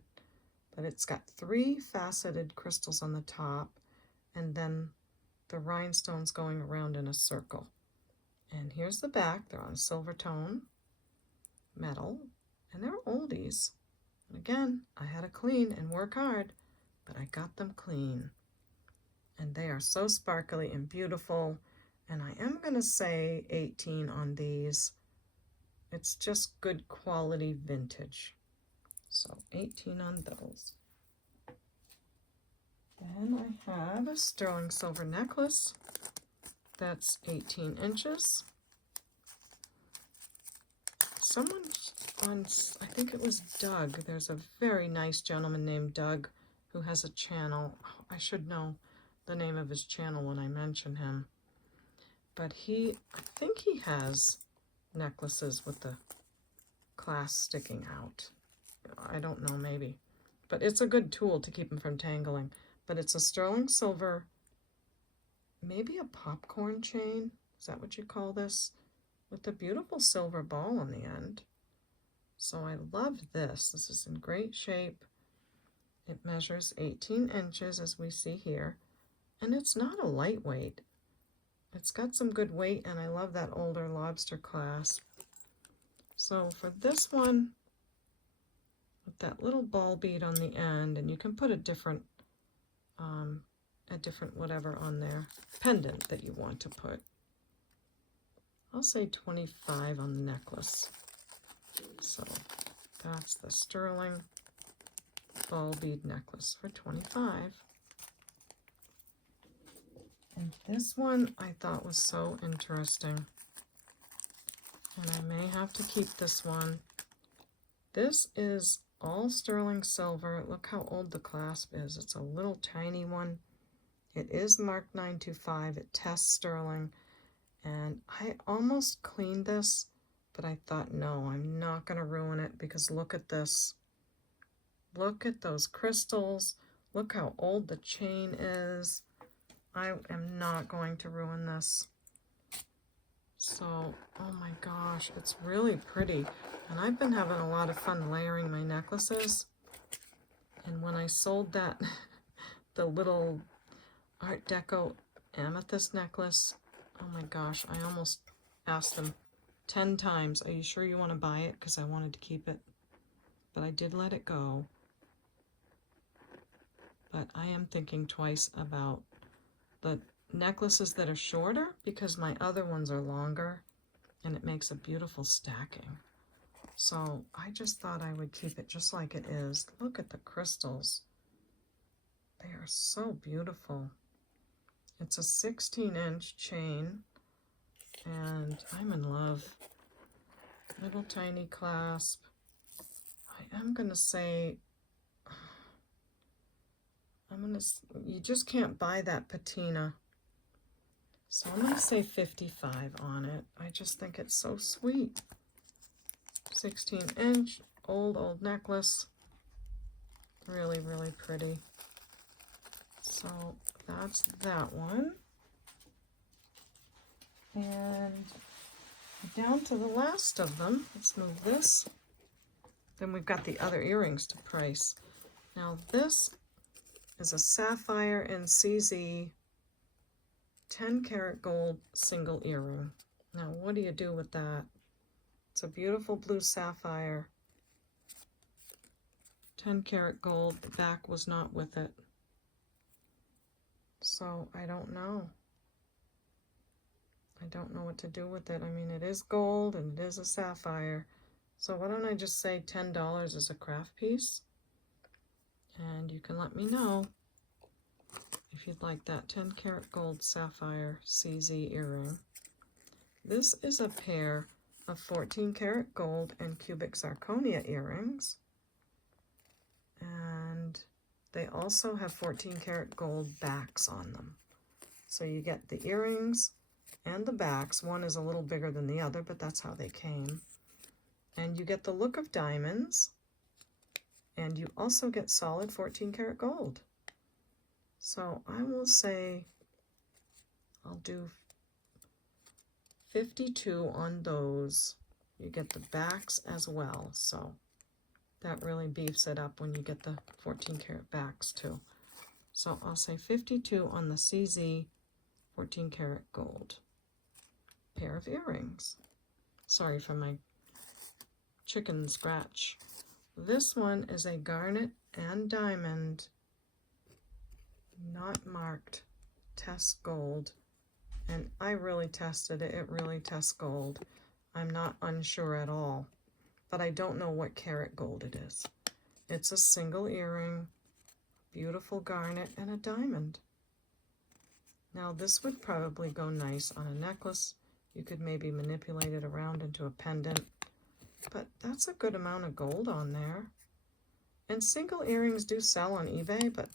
But it's got 3 faceted crystals on the top, and then the rhinestones going around in a circle. And here's the back. They're on silver tone metal, and they're oldies. And again, I had to clean and work hard, but I got them clean. And they are so sparkly and beautiful. And I am going to say 18 on these. It's just good quality vintage. So 18 on those. Then I have a sterling silver necklace that's 18 inches. Someone on, I think it was Doug, there's a very nice gentleman named Doug who has a channel. I should know the name of his channel when I mention him. But I think he has necklaces with the clasp sticking out. I don't know, maybe. But it's a good tool to keep them from tangling. But it's a sterling silver, maybe a popcorn chain. Is that what you call this? With a beautiful silver ball on the end. So I love this. This is in great shape. It measures 18 inches as we see here. And it's not a lightweight. It's got some good weight, and I love that older lobster clasp. So for this one, with that little ball bead on the end, and you can put a different whatever on there, pendant that you want to put. I'll say 25 on the necklace. So that's the sterling ball bead necklace for 25. And this one I thought was so interesting. And I may have to keep this one. This is all sterling silver. Look how old the clasp is. It's a little tiny one. It is marked 925. It tests sterling. And I almost cleaned this, but I thought, no, I'm not going to ruin it, because look at this. Look at those crystals. Look how old the chain is. I am not going to ruin this. So, oh my gosh, it's really pretty. And I've been having a lot of fun layering my necklaces. And when I sold that, the little Art Deco amethyst necklace, oh my gosh, I almost asked them 10 times, are you sure you want to buy it? Because I wanted to keep it. But I did let it go. But I am thinking twice about the necklaces that are shorter, because my other ones are longer, and it makes a beautiful stacking. So I just thought I would keep it just like it is. Look at the crystals. They are so beautiful. It's a 16-inch chain, and I'm in love. Little tiny clasp. I am going to say, you just can't buy that patina. So I'm going to say 55 on it. I just think it's so sweet. 16-inch, old necklace. Really, really pretty. So that's that one. And down to the last of them. Let's move this. Then we've got the other earrings to price. Now this is a sapphire and CZ 10 karat gold single earring. Now what do you do with that? It's a beautiful blue sapphire. 10 karat gold. The back was not with it. So I don't know. I don't know what to do with it. I mean, it is gold and it is a sapphire. So why don't I just say $10 as a craft piece? And you can let me know if you'd like that 10 karat gold sapphire CZ earring. This is a pair of 14 karat gold and cubic zirconia earrings. And they also have 14 karat gold backs on them. So you get the earrings and the backs. One is a little bigger than the other, but that's how they came. And you get the look of diamonds. And you also get solid 14 karat gold. So I will say I'll do 52 on those. You get the backs as well. So that really beefs it up when you get the 14 karat backs too. So I'll say 52 on the CZ 14 karat gold pair of earrings. Sorry for my chicken scratch. This one is a garnet and diamond, not marked, test gold. And I really tested it. It really tests gold. I'm not unsure at all. But I don't know what karat gold it is. It's a single earring, beautiful garnet, and a diamond. Now this would probably go nice on a necklace. You could maybe manipulate it around into a pendant. But that's a good amount of gold on there. And single earrings do sell on eBay, but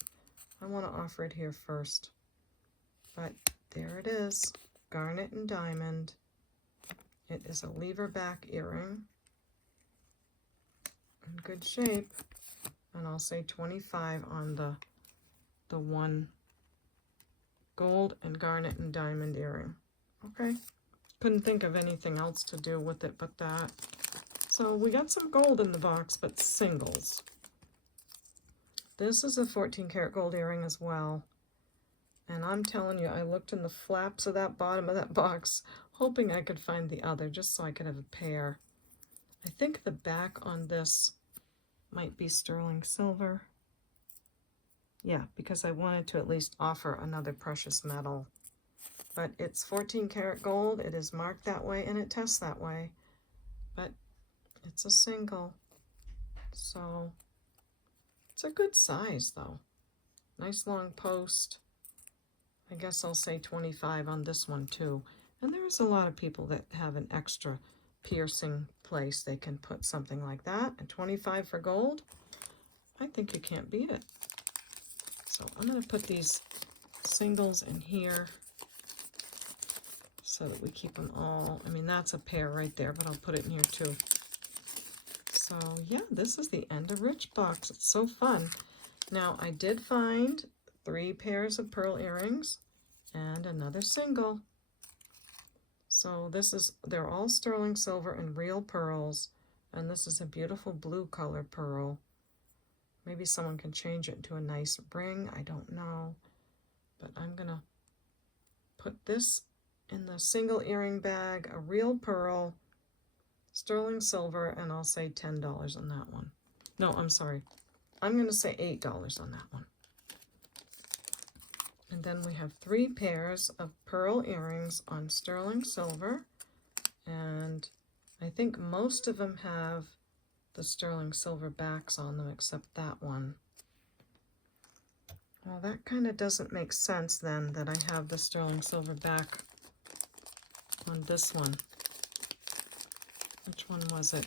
I want to offer it here first. But there it is, garnet and diamond. It is a lever back earring. In good shape. And I'll say 25 on the one gold and garnet and diamond earring. Okay. couldn't think of anything else to do with it but that. So we got some gold in the box, but singles. This is a 14 karat gold earring as well. And I'm telling you, I looked in the flaps of that bottom of that box, hoping I could find the other, just so I could have a pair. I think the back on this might be sterling silver. Yeah, because I wanted to at least offer another precious metal. But it's 14 karat gold, it is marked that way, and it tests that way. But it's a single, so it's a good size though. Nice long post. I guess I'll say 25 on this one too. And there's a lot of people that have an extra piercing place. They can put something like that. And 25 for gold, I think you can't beat it. So I'm going to put these singles in here so that we keep them all. I mean, that's a pair right there, but I'll put it in here too. So yeah, this is the end of Rich Box. It's so fun. Now I did find 3 pairs of pearl earrings and another single. So they're all sterling silver and real pearls, and this is a beautiful blue color pearl. Maybe someone can change it into a nice ring, I don't know. But I'm gonna put this in the single earring bag, a real pearl, sterling silver, and I'll say $10 on that one. No, I'm sorry. I'm gonna say $8 on that one. And then we have 3 pairs of pearl earrings on sterling silver. And I think most of them have the sterling silver backs on them except that one. Well, that kind of doesn't make sense then that I have the sterling silver back on this one. Which one was it?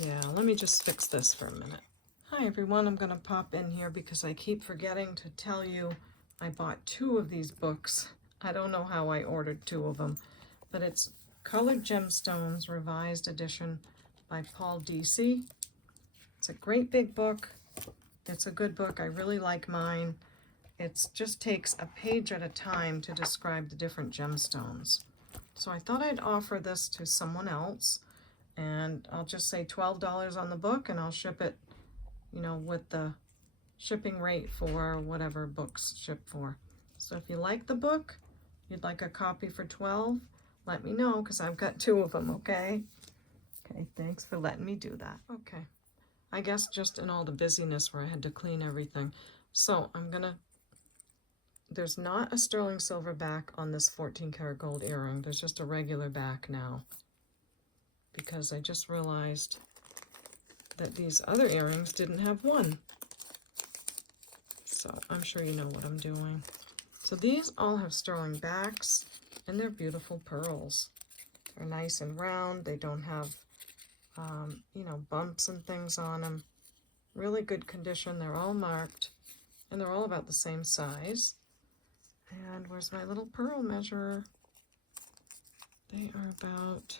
Yeah, let me just fix this for a minute. Hi everyone, I'm going to pop in here because I keep forgetting to tell you I bought 2 of these books. I don't know how I ordered 2 of them, but it's Colored Gemstones Revised Edition by Paul DC. It's a great big book. It's a good book. I really like mine. It just takes a page at a time to describe the different gemstones. So I thought I'd offer this to someone else, and I'll just say $12 on the book, and I'll ship it, you know, with the shipping rate for whatever books ship for. So if you like the book, you'd like a copy for $12, let me know because I've got 2 of them, okay? Okay, thanks for letting me do that. Okay, I guess just in all the busyness where I had to clean everything. So there's not a sterling silver back on this 14 karat gold earring. There's just a regular back now because I just realized that these other earrings didn't have one. So I'm sure you know what I'm doing. So these all have sterling backs, and they're beautiful pearls. They're nice and round. They don't have, you know, bumps and things on them. Really good condition. They're all marked, and they're all about the same size. And where's my little pearl measurer? They are about,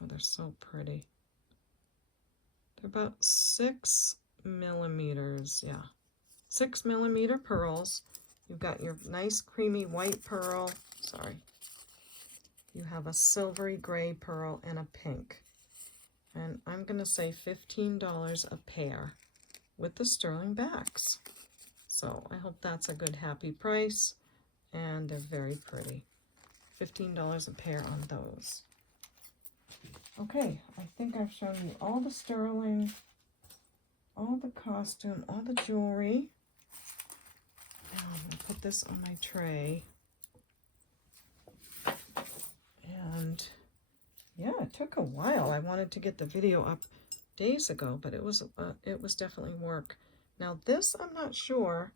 oh, they're so pretty. They're about 6 millimeters, yeah. 6 millimeter pearls. You've got your nice creamy white pearl. Sorry. You have a silvery gray pearl and a pink. And I'm going to say $15 a pair with the sterling backs. So I hope that's a good happy price. And they're very pretty. $15 a pair on those. Okay, I think I've shown you all the sterling, all the costume, all the jewelry. Now I'm going to put this on my tray. And yeah, it took a while. I wanted to get the video up days ago, but it was definitely work. Now this, I'm not sure.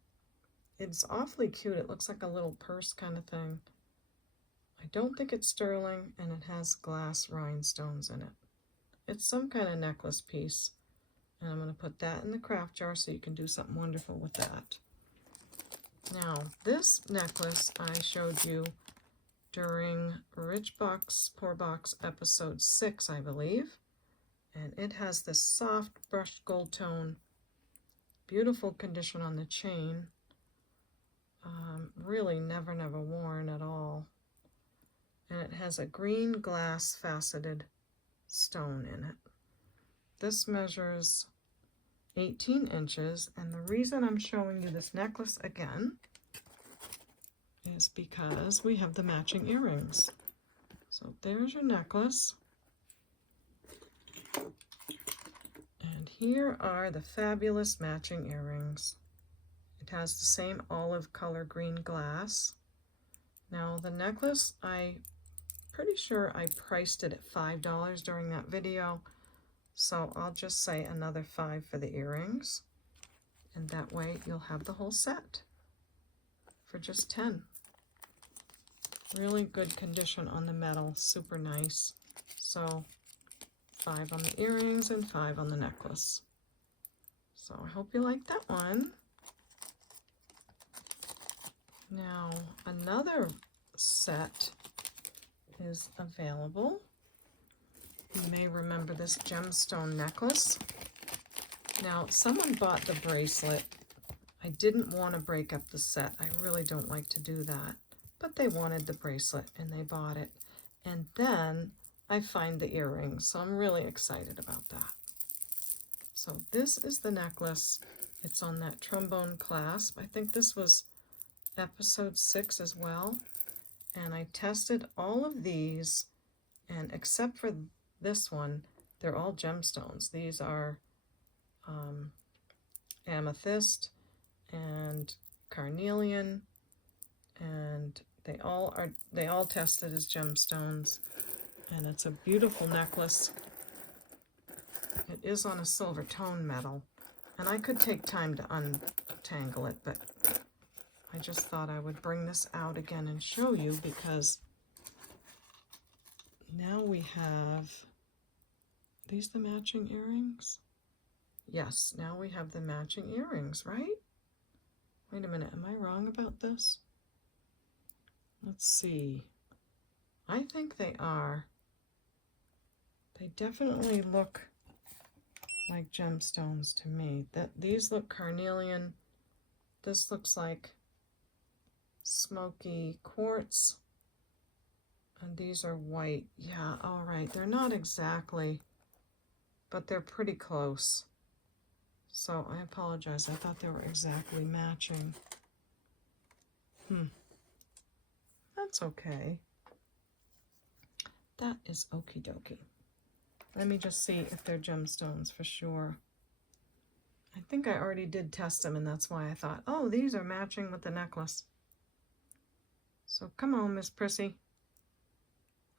It's awfully cute. It looks like a little purse kind of thing. I don't think it's sterling, and it has glass rhinestones in it. It's some kind of necklace piece. And I'm going to put that in the craft jar so you can do something wonderful with that. Now, this necklace I showed you during Rich Box, Poor Box episode 6, I believe. And it has this soft brushed gold tone, beautiful condition on the chain. Really never worn at all. and it has a green glass faceted stone in it. This measures 18 inches, and the reason I'm showing you this necklace again is because we have the matching earrings. So there's your necklace, and here are the fabulous matching earrings. It has the same olive color green glass. Now the necklace, I'm pretty sure I priced it at $5 during that video, so I'll just say another $5 for the earrings, and that way you'll have the whole set for just $10. Really good condition on the metal, super nice. So $5 on the earrings and $5 on the necklace. So I hope you like that one. Now another set is available. You may remember this gemstone necklace. Now someone bought the bracelet. I didn't want to break up the set. I really don't like to do that. But they wanted the bracelet and they bought it. And then I find the earrings, so I'm really excited about that. So this is the necklace. It's on that trombone clasp. I think this was episode 6 as well. And I tested all of these, and except for this one, they're all gemstones. These are amethyst and carnelian, and they all tested as gemstones, and it's a beautiful necklace. It is on a silver tone metal, and I could take time to untangle it, but I just thought I would bring this out again and show you, because now we have these the matching earrings. Yes, now we have the matching earrings, right? Wait a minute, am I wrong about this? Let's see. I think they are. They definitely look like gemstones to me. These look carnelian. This looks like smoky quartz. And these are white. Yeah, all right. They're not exactly, but they're pretty close. So I apologize. I thought they were exactly matching. That's okay. That is okie dokie. Let me just see if they're gemstones for sure. I think I already did test them, and that's why I thought, oh, these are matching with the necklace. So come on, Miss Prissy.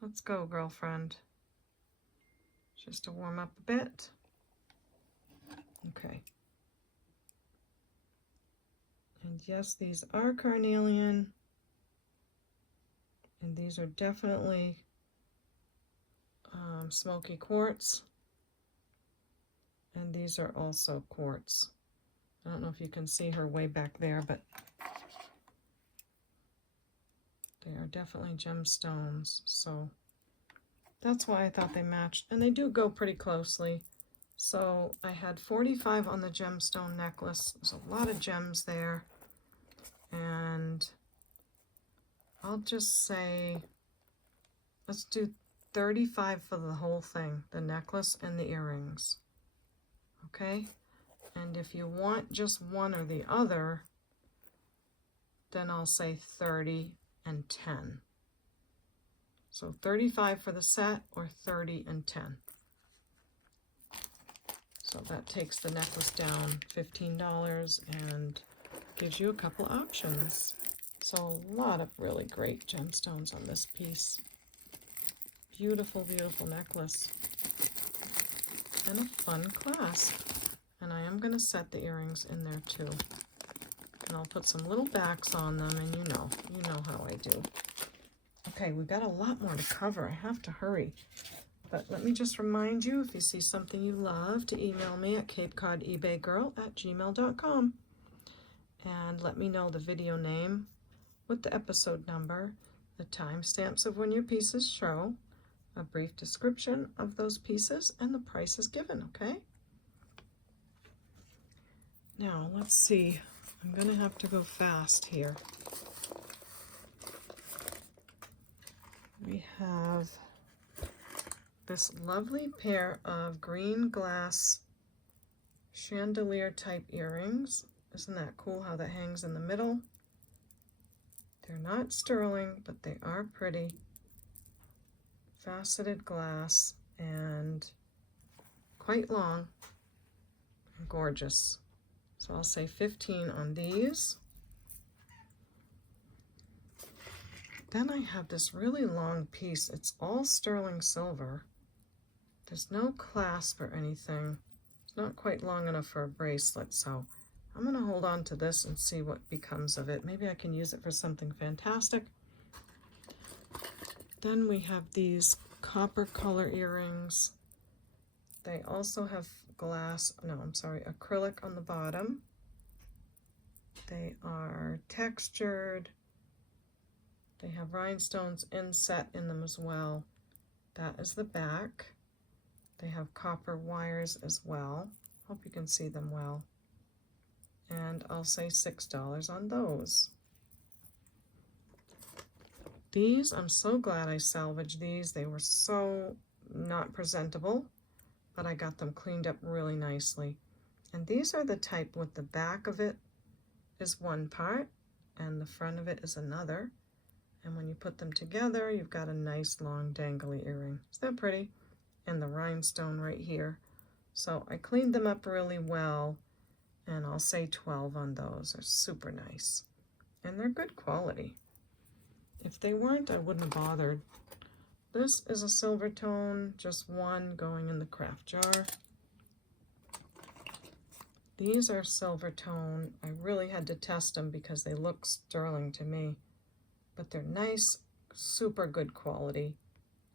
Let's go, girlfriend. Just to warm up a bit. Okay. And yes, these are carnelian. And these are definitely smoky quartz. And these are also quartz. I don't know if you can see her way back there, but they are definitely gemstones. So that's why I thought they matched. And they do go pretty closely. So I had $45 on the gemstone necklace. There's a lot of gems there. And I'll just say, let's do $35 for the whole thing, the necklace and the earrings. Okay? And if you want just one or the other, then I'll say 30 and 10. So 35 for the set, or 30 and 10. So that takes the necklace down $15 and gives you a couple options. So a lot of really great gemstones on this piece. Beautiful, beautiful necklace. And a fun clasp. And I am going to set the earrings in there too. And I'll put some little backs on them, and you know how I do. Okay, we've got a lot more to cover. I have to hurry. But let me just remind you, if you see something you love, to email me at CapeCodEbayGirl@gmail.com. And let me know the video name with the episode number, the timestamps of when your pieces show, a brief description of those pieces, and the prices given, okay? Now, let's see. I'm going to have to go fast here. We have this lovely pair of green glass chandelier type earrings. Isn't that cool how that hangs in the middle? They're not sterling, but they are pretty. Faceted glass and quite long and gorgeous. So I'll say 15 on these. Then I have this really long piece. It's all sterling silver. There's no clasp or anything. It's not quite long enough for a bracelet, so I'm going to hold on to this and see what becomes of it. Maybe I can use it for something fantastic. Then we have these copper color earrings. They also have acrylic on the bottom. They are textured. They have rhinestones inset in them as well. That is the back. They have copper wires as well. Hope you can see them well. And I'll say $6 on those. These, I'm so glad I salvaged these. They were so not presentable, but I got them cleaned up really nicely. And these are the type with the back of it is one part and the front of it is another. And when you put them together, you've got a nice long dangly earring. Isn't that pretty? And the rhinestone right here. So I cleaned them up really well, and I'll say 12 on those. They're super nice. And they're good quality. If they weren't, I wouldn't have bothered. This is a silver tone, just one going in the craft jar. These are silver tone. I really had to test them because they look sterling to me. But they're nice, super good quality.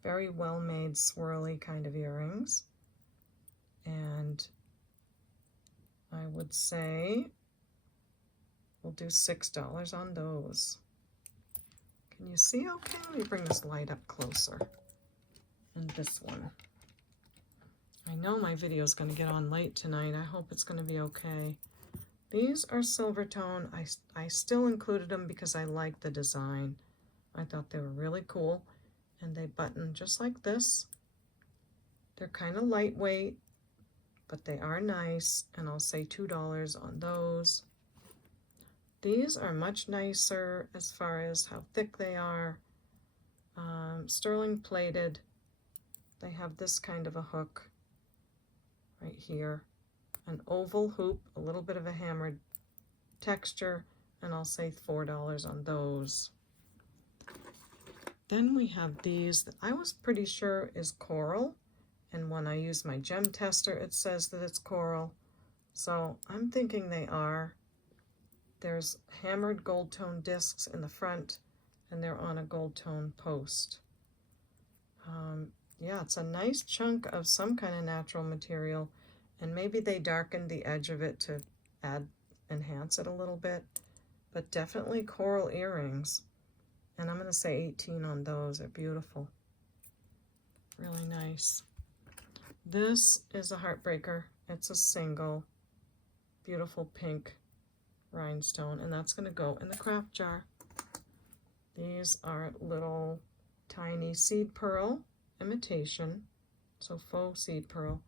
Very well made, swirly kind of earrings. And I would say we'll do $6 on those. Can you see okay? Let me bring this light up closer. And this one. I know my video is going to get on late tonight. I hope it's going to be okay. These are silver tone. I still included them because I like the design. I thought they were really cool. And they button just like this. They're kind of lightweight, but they are nice. And I'll say $2 on those. These are much nicer as far as how thick they are. Sterling plated. They have this kind of a hook right here. An oval hoop, a little bit of a hammered texture, and I'll say $4 on those. Then we have these that I was pretty sure is coral, and when I use my gem tester it says that it's coral, so I'm thinking they are. There's hammered gold tone discs in the front, and they're on a gold tone post. Yeah, it's a nice chunk of some kind of natural material, and maybe they darkened the edge of it to enhance it a little bit, but definitely coral earrings. And I'm going to say 18 on those. They're beautiful. Really nice. This is a heartbreaker. It's a single. Beautiful pink rhinestone, and that's going to go in the craft jar. These are little tiny seed pearl imitation, so faux seed pearl,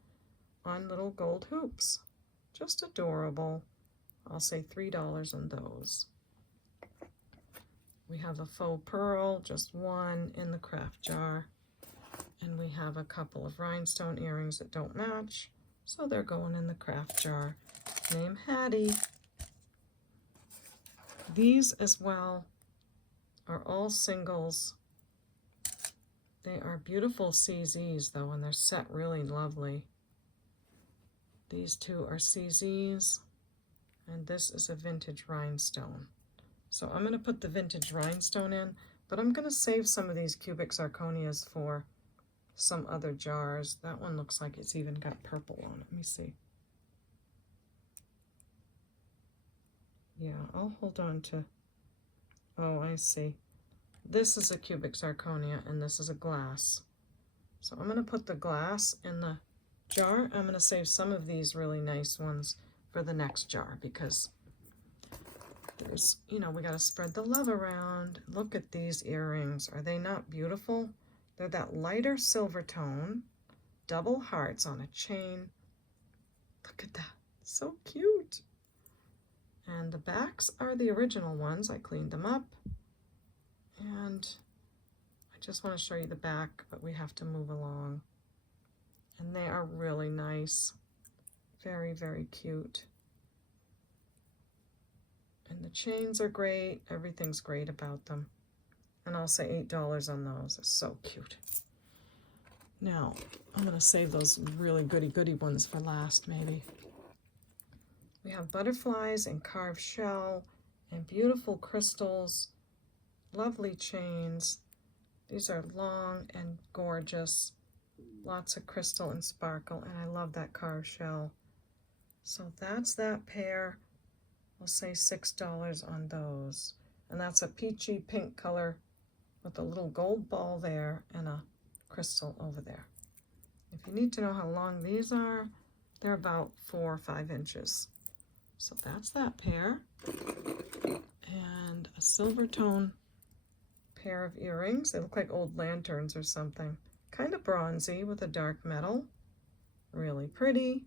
on little gold hoops. Just adorable. I'll say $3 on those. We have a faux pearl, just one in the craft jar. And we have a couple of rhinestone earrings that don't match, so they're going in the craft jar. Name Hattie. These as well are all singles. They are beautiful CZs though, and they're set really lovely. These two are CZs, and this is a vintage rhinestone. So I'm going to put the vintage rhinestone in, but I'm going to save some of these cubic zirconias for some other jars. That one looks like it's even got purple on it. Let me see. Yeah, I'll hold on to, oh, I see. This is a cubic zirconia and this is a glass. So I'm going to put the glass in the jar. I'm going to save some of these really nice ones for the next jar because There's, you know, we got to spread the love around. Look at these earrings. Are they not beautiful? They're that lighter silver tone, double hearts on a chain. Look at that. So cute. And the backs are the original ones. I cleaned them up. And I just want to show you the back, but we have to move along. And they are really nice. Very, very cute. And the chains are great. Everything's great about them. And I'll say $8 on those. It's so cute. Now, I'm going to save those really goody ones for last, maybe. We have butterflies and carved shell and beautiful crystals, lovely chains. These are long and gorgeous. Lots of crystal and sparkle, and I love that carved shell. So that's that pair. We'll say $6 on those. And that's a peachy pink color with a little gold ball there and a crystal over there. If you need to know how long these are, they're about 4 or 5 inches. So that's that pair. And a silver tone pair of earrings. They look like old lanterns or something. Kind of bronzy with a dark metal. Really pretty.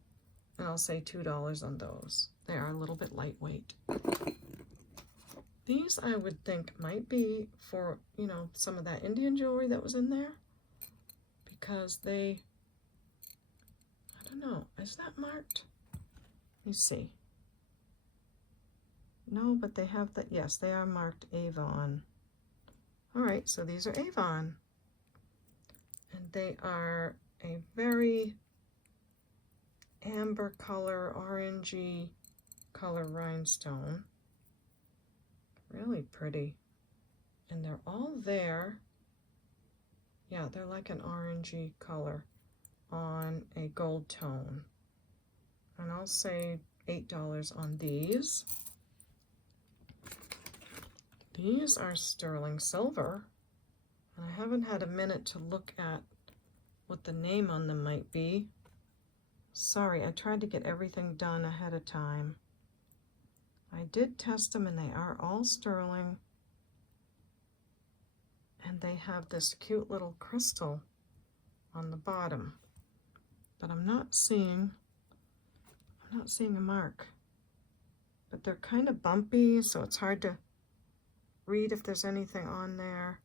And I'll say $2 on those. They are a little bit lightweight. These I would think might be for, you know, some of that Indian jewelry that was in there. Because they, I don't know, is that marked? Let me see. No, but they have that, yes, they are marked Avon. All right, so these are Avon. And they are a very amber color, orangey color rhinestone. Really pretty. And they're all there. Yeah, they're like an orangey color on a gold tone. And I'll say $8 on these. These are sterling silver. And I haven't had a minute to look at what the name on them might be. Sorry, I tried to get everything done ahead of time. I did test them and they are all sterling. And they have this cute little crystal on the bottom. But I'm not seeing a mark. But they're kind of bumpy, so it's hard to read if there's anything on there.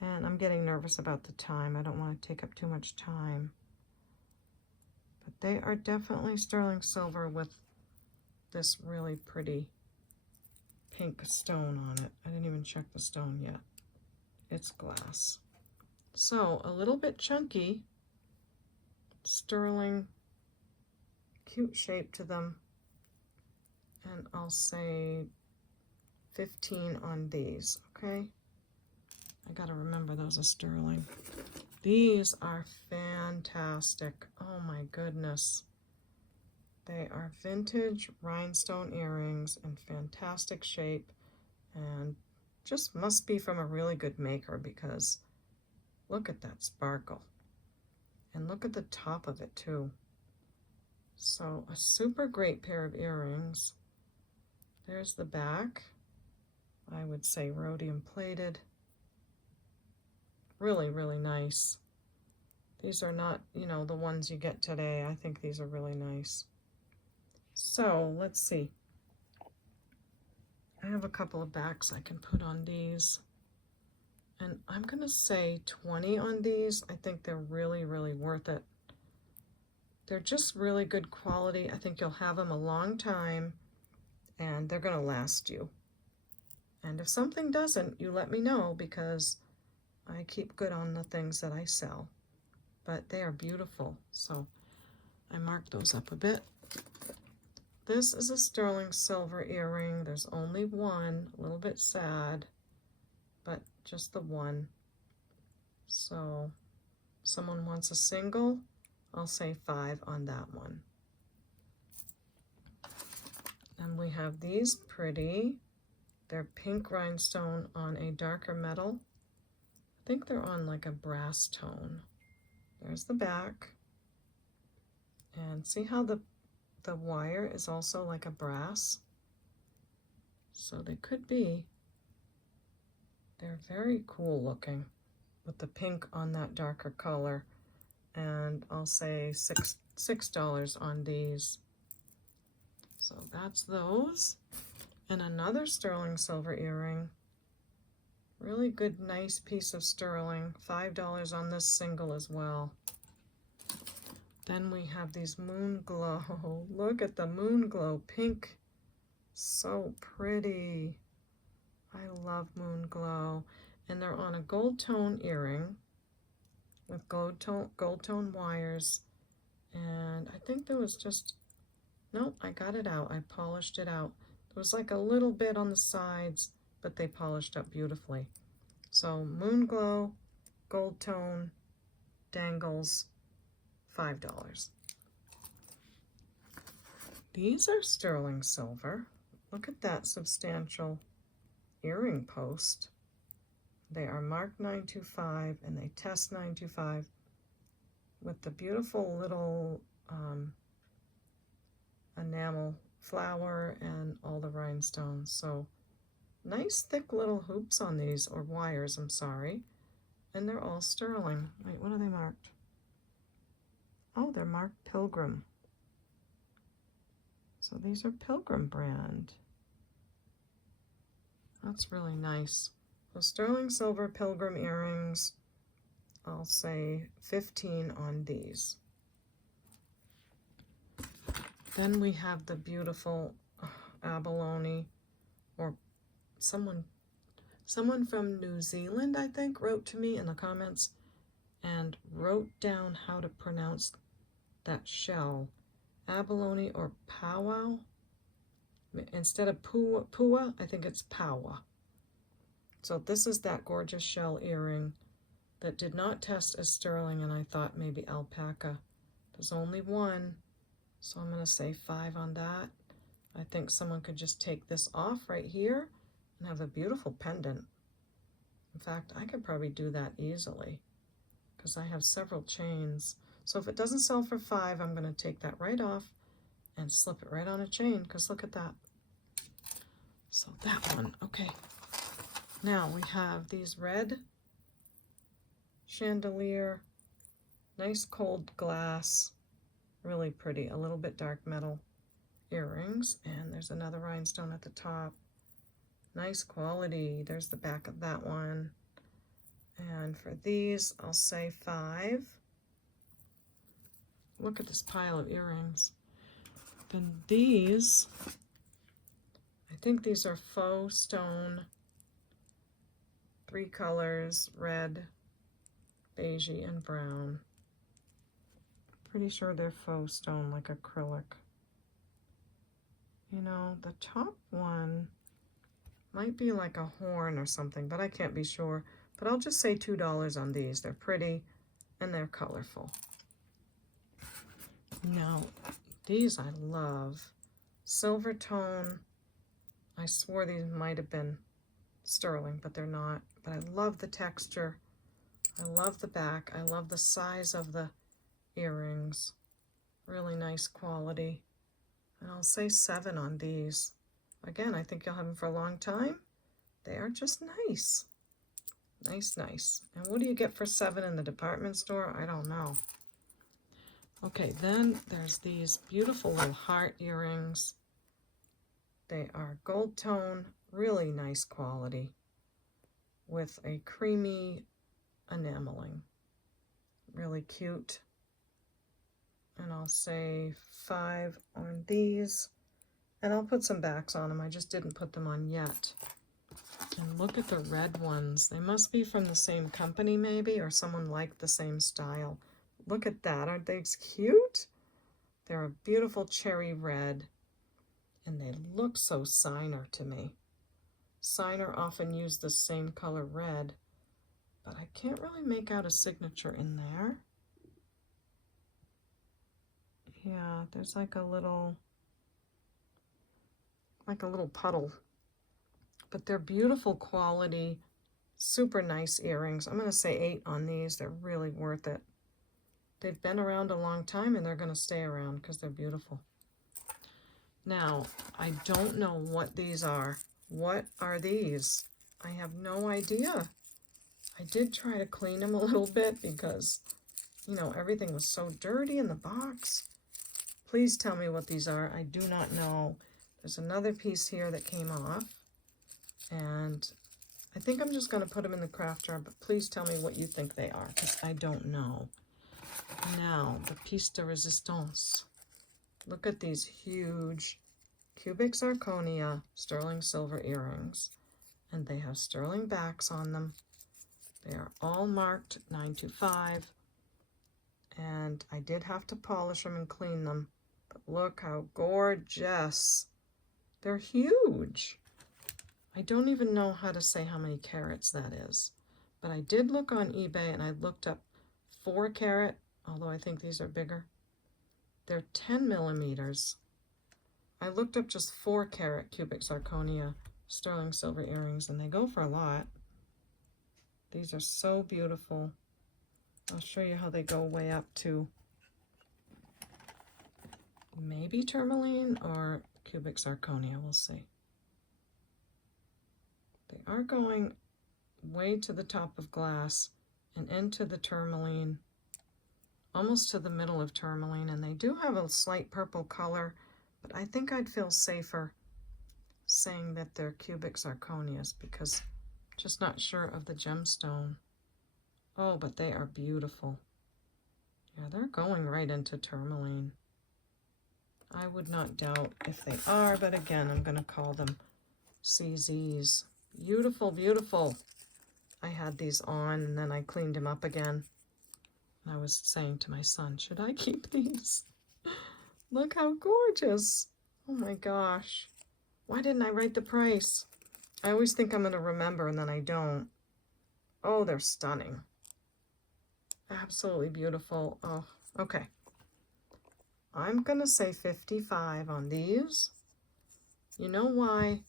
And I'm getting nervous about the time. I don't want to take up too much time. But they are definitely sterling silver with this really pretty pink stone on it. I didn't even check the stone yet. It's glass. So a little bit chunky, sterling, cute shape to them. And I'll say 15 on these, okay? I gotta remember those are sterling. These are fantastic. Oh my goodness. They are vintage rhinestone earrings in fantastic shape and just must be from a really good maker because look at that sparkle. And look at the top of it too. So a super great pair of earrings. There's the back. I would say rhodium plated. Really, really nice. These are not, you know, the ones you get today. I think these are really nice. So let's see. I have a couple of backs I can put on these. And I'm going to say 20 on these. I think they're really, really worth it. They're just really good quality. I think you'll have them a long time and they're going to last you. And if something doesn't, you let me know because I keep good on the things that I sell. But they are beautiful. So I marked those up a bit. This is a sterling silver earring. There's only one, a little bit sad, but just the one. So someone wants a single, I'll say 5 on that one. And we have these pretty. They're pink rhinestone on a darker metal. I think they're on like a brass tone. There's the back. And see how the wire is also like a brass? So they could be, they're very cool looking with the pink on that darker color. And I'll say $6 on these. So that's those. And another sterling silver earring. Really good, nice piece of sterling. $5 on this single as well. Then we have these moon glow. Look at the moon glow pink. So pretty. I love moon glow. And they're on a gold tone earring with gold tone wires. And I think there was just, nope, I got it out. I polished it out. There was like a little bit on the sides, but they polished up beautifully. So moon glow, gold tone, dangles, $5. These are sterling silver. Look at that substantial earring post. They are marked 925 and they test 925 with the beautiful little enamel flower and all the rhinestones. So nice thick little hoops on these, or wires, I'm sorry. And they're all sterling. Wait, what are they marked? Oh, they're marked Pilgrim. So these are Pilgrim brand. That's really nice. So sterling silver Pilgrim earrings, I'll say 15 on these. Then we have the beautiful abalone, or someone from New Zealand, I think, wrote to me in the comments and wrote down how to pronounce that shell. Abalone or powwow. Instead of pua, I think it's pawa. So this is that gorgeous shell earring that did not test as sterling, and I thought maybe alpaca. There's only one, so I'm going to say 5 on that. I think someone could just take this off right here and have a beautiful pendant. In fact, I could probably do that easily because I have several chains. So if it doesn't sell for 5, I'm going to take that right off and slip it right on a chain, because look at that. So that one, okay. Now we have these red chandelier, nice cold glass, really pretty, a little bit dark metal earrings, and there's another rhinestone at the top. Nice quality. There's the back of that one. And for these, I'll say 5. Look at this pile of earrings. Then these, I think these are faux stone, 3 colors, red, beige, and brown. Pretty sure they're faux stone, like acrylic. You know, the top one might be like a horn or something, but I can't be sure. But I'll just say $2 on these. They're pretty and they're colorful. Now, these I love. Silver tone. I swore these might have been sterling, but they're not. But I love the texture. I love the back. I love the size of the earrings. Really nice quality. And I'll say 7 on these. Again, I think you'll have them for a long time. They are just nice. Nice, nice. And what do you get for 7 in the department store? I don't know. Okay, then there's these beautiful little heart earrings. They are gold tone, really nice quality, with a creamy enameling. Really cute. And I'll say 5 on these. And I'll put some backs on them. I just didn't put them on yet. And look at the red ones. They must be from the same company maybe, or someone liked the same style. Look at that. Aren't they cute? They're a beautiful cherry red. And they look so signer to me. Signer often use the same color red, but I can't really make out a signature in there. Yeah, there's like a little puddle. But they're beautiful quality, super nice earrings. I'm going to say 8 on these. They're really worth it. They've been around a long time and they're going to stay around because they're beautiful. Now, I don't know what these are. What are these? I have no idea. I did try to clean them a little bit because, you know, everything was so dirty in the box. Please tell me what these are. I do not know. There's another piece here that came off, and I think I'm just going to put them in the craft jar, but please tell me what you think they are, because I don't know. Now, the piece de resistance. Look at these huge cubic zirconia sterling silver earrings, and they have sterling backs on them. They are all marked 925, and I did have to polish them and clean them, but look how gorgeous. They're huge. I don't even know how to say how many carats that is, but I did look on eBay and I looked up 4 carat, although I think these are bigger. They're 10 millimeters. I looked up just 4 carat cubic zirconia sterling silver earrings, and they go for a lot. These are so beautiful. I'll show you how they go way up to maybe tourmaline or cubic zirconia, we'll see. They are going way to the top of glass and into the tourmaline, almost to the middle of tourmaline, and they do have a slight purple color, but I think I'd feel safer saying that they're cubic zirconias because I'm just not sure of the gemstone. Oh, but they are beautiful. Yeah, they're going right into tourmaline. I would not doubt if they are, but again, I'm going to call them CZs. Beautiful, beautiful. I had these on and then I cleaned them up again. And I was saying to my son, should I keep these? Look how gorgeous. Oh my gosh. Why didn't I write the price? I always think I'm going to remember and then I don't. Oh, they're stunning. Absolutely beautiful. Oh, okay. I'm going to say 55 on these. You know why?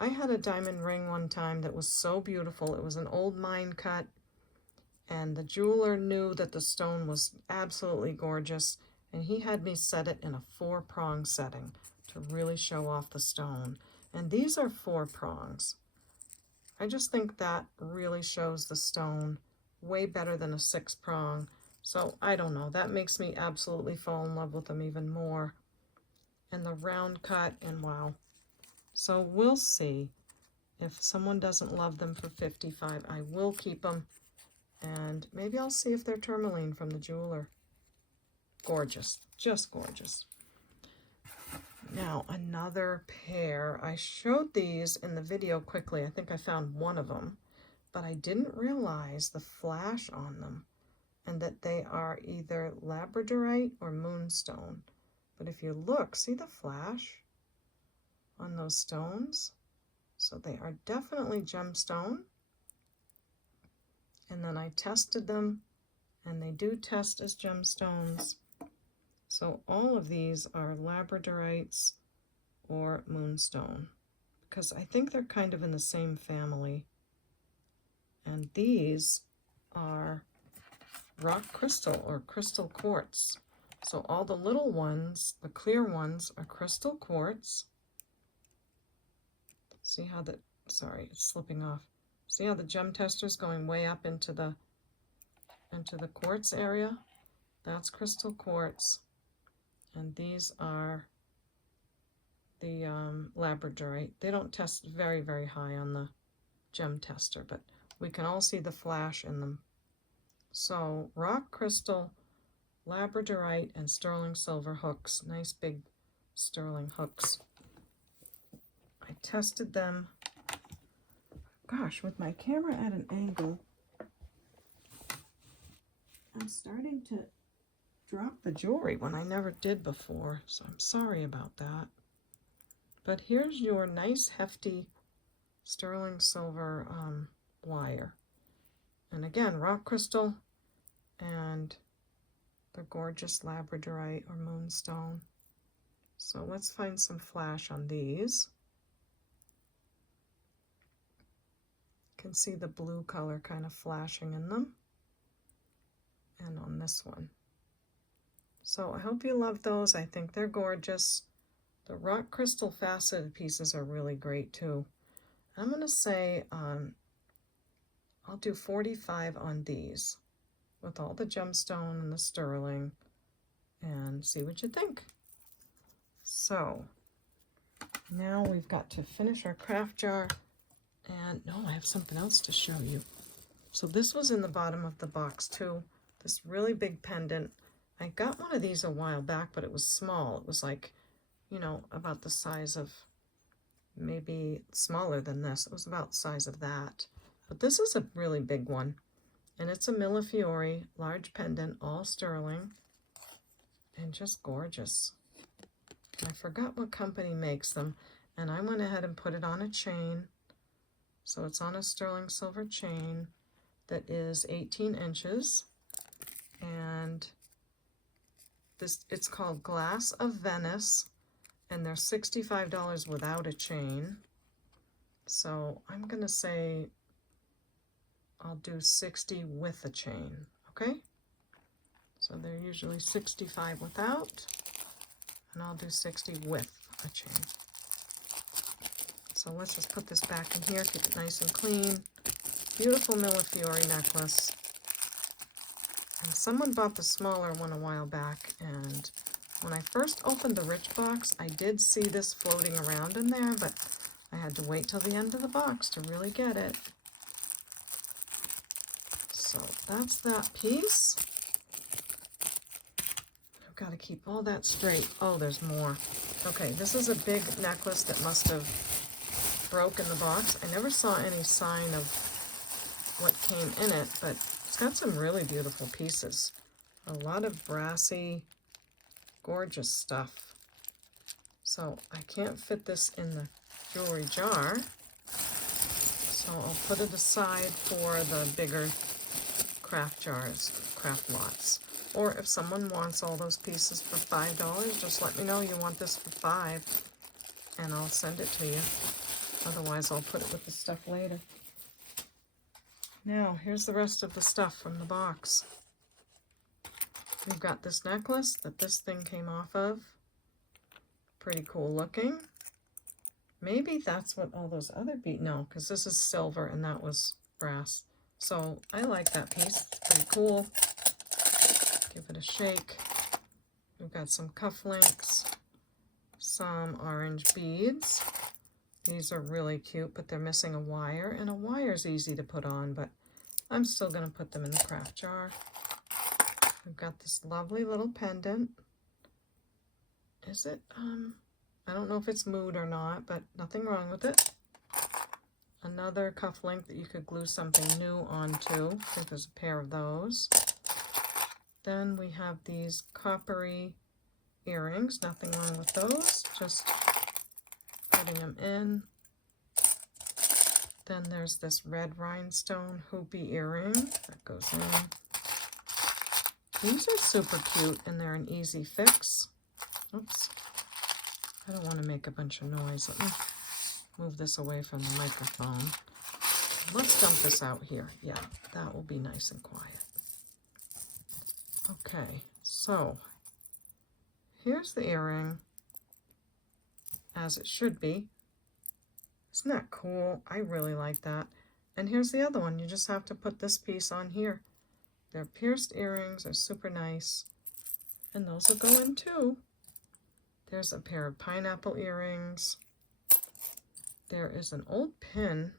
I had a diamond ring one time that was so beautiful. It was an old mine cut, and the jeweler knew that the stone was absolutely gorgeous, and he had me set it in a 4-prong setting to really show off the stone. And these are 4 prongs. I just think that really shows the stone way better than a 6-prong. So I don't know, that makes me absolutely fall in love with them even more. And the round cut, and wow. So we'll see. If someone doesn't love them for 55, I will keep them. And maybe I'll see if they're tourmaline from the jeweler. Gorgeous, just gorgeous. Now another pair. I showed these in the video quickly. I think I found one of them, but I didn't realize the flash on them and that they are either labradorite or moonstone. But if you look, see the flash on those stones? So they are definitely gemstone. And then I tested them, and they do test as gemstones. So all of these are labradorites or moonstone, because I think they're kind of in the same family. And these are rock crystal or crystal quartz. So all the little ones, the clear ones, are crystal quartz. See how the, sorry, it's slipping off. See how the gem tester's going way up into the quartz area? That's crystal quartz. And these are the labradorite. They don't test very, very high on the gem tester, but we can all see the flash in them. So rock crystal, labradorite, and sterling silver hooks. Nice big sterling hooks. I tested them, gosh, with my camera at an angle. I'm starting to drop the jewelry when I never did before, so I'm sorry about that. But here's your nice hefty sterling silver wire. And again, rock crystal and the gorgeous labradorite or moonstone. So let's find some flash on these. You can see the blue color kind of flashing in them. And on this one. So I hope you love those. I think they're gorgeous. The rock crystal faceted pieces are really great too. I'm going to say I'll do 45 on these with all the gemstone and the sterling and see what you think. So now we've got to finish our craft jar, and no, I have something else to show you. So this was in the bottom of the box too, this really big pendant. I got one of these a while back, but it was small. It was like, you know, about the size of, maybe smaller than this. It was about the size of that. But this is a really big one. And it's a Millefiori large pendant, all sterling, and just gorgeous. I forgot what company makes them, and I went ahead and put it on a chain. So it's on a sterling silver chain that is 18 inches. And this, it's called Glass of Venice, and they're $65 without a chain. So I'm gonna say I'll do 60 with a chain, okay? So they're usually 65 without, and I'll do 60 with a chain. So let's just put this back in here, keep it nice and clean. Beautiful Millefiori necklace. And someone bought the smaller one a while back, and when I first opened the Rich box, I did see this floating around in there, but I had to wait till the end of the box to really get it. So that's that piece. I've got to keep all that straight. Oh, there's more. Okay, this is a big necklace that must have broken the box. I never saw any sign of what came in it, but it's got some really beautiful pieces. A lot of brassy, gorgeous stuff. So I can't fit this in the jewelry jar, so I'll put it aside for the bigger craft jars, craft lots. Or if someone wants all those pieces for $5, just let me know you want this for $5 and I'll send it to you. Otherwise I'll put it with the stuff later. Now here's the rest of the stuff from the box. We've got this necklace that this thing came off of. Pretty cool looking. Maybe that's what all those other no, because this is silver and that was brass. So I like that piece, it's pretty cool. Give it a shake. We've got some cufflinks, some orange beads. These are really cute, but they're missing a wire, and a wire's easy to put on, but I'm still gonna put them in the craft jar. We've got this lovely little pendant. Is it, I don't know if it's mood or not, but nothing wrong with it. Another cufflink that you could glue something new onto. I think there's a pair of those. Then we have these coppery earrings. Nothing wrong with those. Just putting them in. Then there's this red rhinestone hoopy earring that goes in. These are super cute and they're an easy fix. Oops. I don't want to make a bunch of noise. Let me move this away from the microphone. Let's dump this out here. Yeah, that will be nice and quiet. Okay, so here's the earring as it should be. Isn't that cool? I really like that. And here's the other one. You just have to put this piece on here. They're pierced earrings. They're super nice. And those will go in too. There's a pair of pineapple earrings. There is an old pin,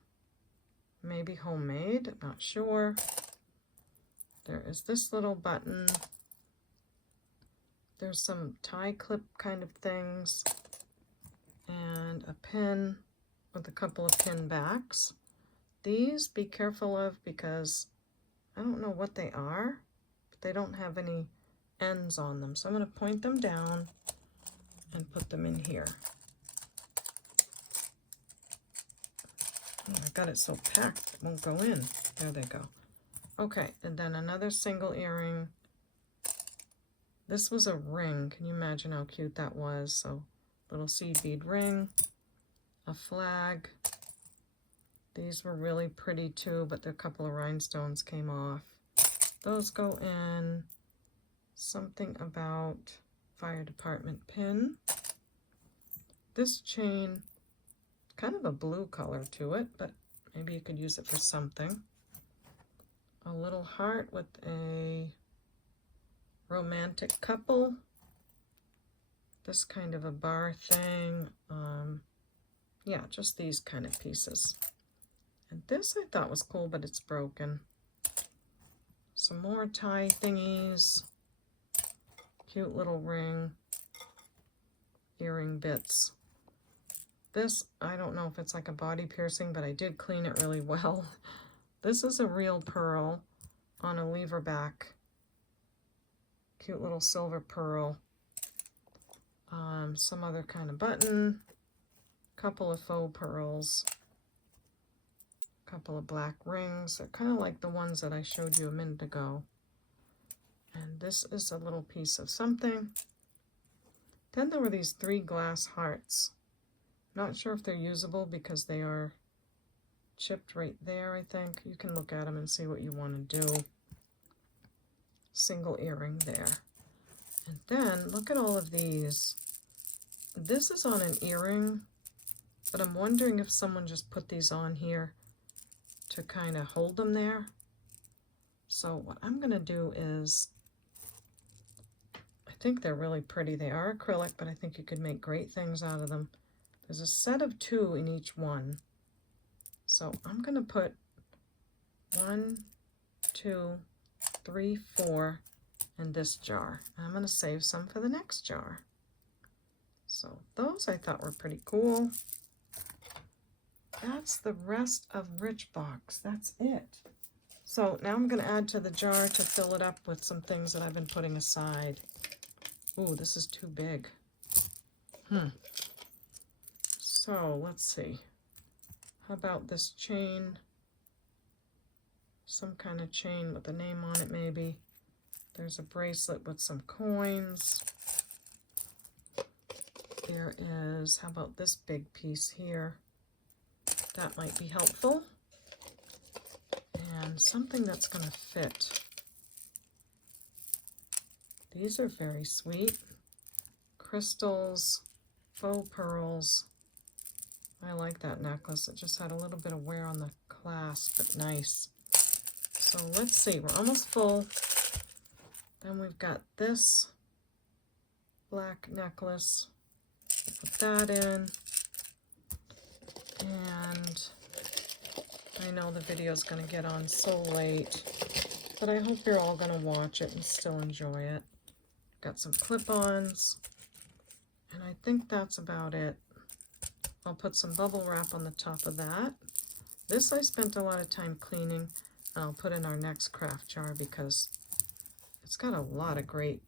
maybe homemade, I'm not sure. There is this little button. There's some tie clip kind of things. And a pin with a couple of pin backs. These, be careful of because I don't know what they are, but they don't have any ends on them. So I'm going to point them down and put them in here. Oh, I got it so packed, it won't go in. There they go. Okay, and then another single earring. This was a ring. Can you imagine how cute that was? So, little seed bead ring, a flag. These were really pretty too, but a couple of rhinestones came off. Those go in. Something about fire department pin. This chain kind of a blue color to it, but maybe you could use it for something. A little heart with a romantic couple. This kind of a bar thing. Yeah, just these kind of pieces. And this I thought was cool, but it's broken. Some more tie thingies. Cute little ring. Earring bits. This, I don't know if it's like a body piercing, but I did clean it really well. This is a real pearl on a lever back. Cute little silver pearl. Some other kind of button. Couple of faux pearls. Couple of black rings. They're kind of like the ones that I showed you a minute ago. And this is a little piece of something. Then there were these 3 glass hearts. Not sure if they're usable because they are chipped right there, I think. You can look at them and see what you want to do. Single earring there. And then look at all of these. This is on an earring, but I'm wondering if someone just put these on here to kind of hold them there. So what I'm going to do is, I think they're really pretty. They are acrylic, but I think you could make great things out of them. There's a set of 2 in each one. So I'm going to put 1, 2, 3, 4 in this jar. I'm going to save some for the next jar. So those I thought were pretty cool. That's the rest of Richbox. That's it. So now I'm going to add to the jar to fill it up with some things that I've been putting aside. Ooh, this is too big. So let's see. How about this chain? Some kind of chain with a name on it maybe. There's a bracelet with some coins. There is, how about this big piece here? That might be helpful. And something that's going to fit. These are very sweet. Crystals, faux pearls. I like that necklace. It just had a little bit of wear on the clasp, but nice. So let's see, we're almost full. Then we've got this black necklace. Put that in. And I know the video is going to get on so late, but I hope you're all going to watch it and still enjoy it. Got some clip-ons, and I think that's about it. I'll put some bubble wrap on the top of that. This I spent a lot of time cleaning, and I'll put in our next craft jar because it's got a lot of great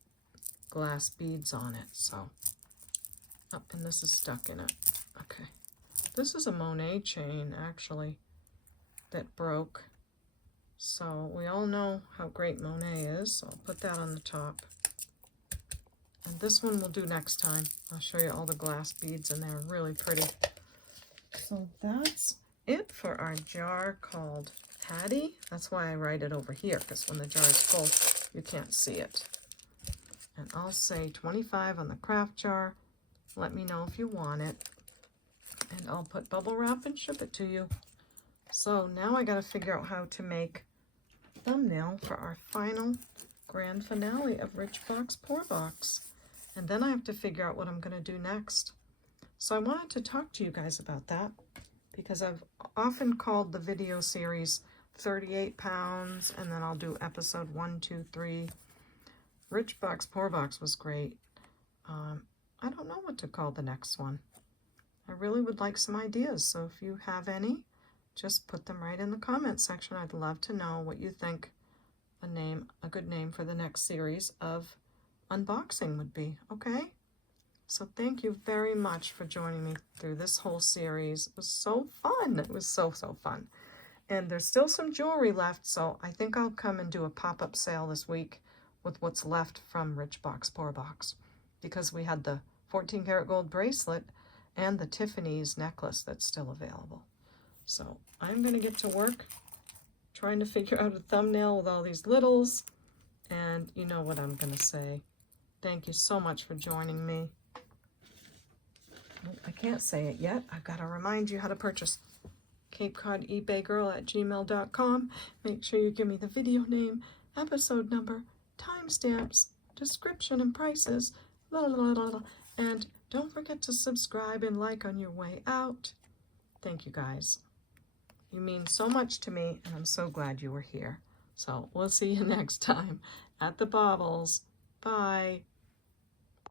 glass beads on it. So, and this is stuck in it. Okay. This is a Monet chain, actually, that broke. So we all know how great Monet is, so I'll put that on the top. And this one we'll do next time. I'll show you all the glass beads in there, really pretty. So that's it for our jar called Patty. That's why I write it over here, because when the jar is full, you can't see it. And I'll say 25 on the craft jar. Let me know if you want it. And I'll put bubble wrap and ship it to you. So now I got to figure out how to make a thumbnail for our final grand finale of Richbox Pour Box. And then I have to figure out what I'm going to do next. So I wanted to talk to you guys about that because I've often called the video series 38 pounds, and then I'll do episode 1, 2, 3. Richbox Pour Box was great. I don't know what to call the next one. I really would like some ideas, so if you have any, just put them right in the comment section. I'd love to know what you think a good name for the next series of unboxing would be, okay? So thank you very much for joining me through this whole series. It was so fun. It was so fun. And there's still some jewelry left, so I think I'll come and do a pop-up sale this week with what's left from Richbox Pour Box, because we had the 14 karat gold bracelet and the Tiffany's necklace that's still available. So I'm going to get to work trying to figure out a thumbnail with all these littles, and you know what I'm going to say. Thank you so much for joining me. I can't say it yet. I've got to remind you how to purchase. CapeCodEbayGirl@gmail.com. Make sure you give me the video name, episode number, timestamps, description, and prices. And don't forget to subscribe and like on your way out. Thank you guys. You mean so much to me, and I'm so glad you were here. So we'll see you next time at the Baubles. Bye.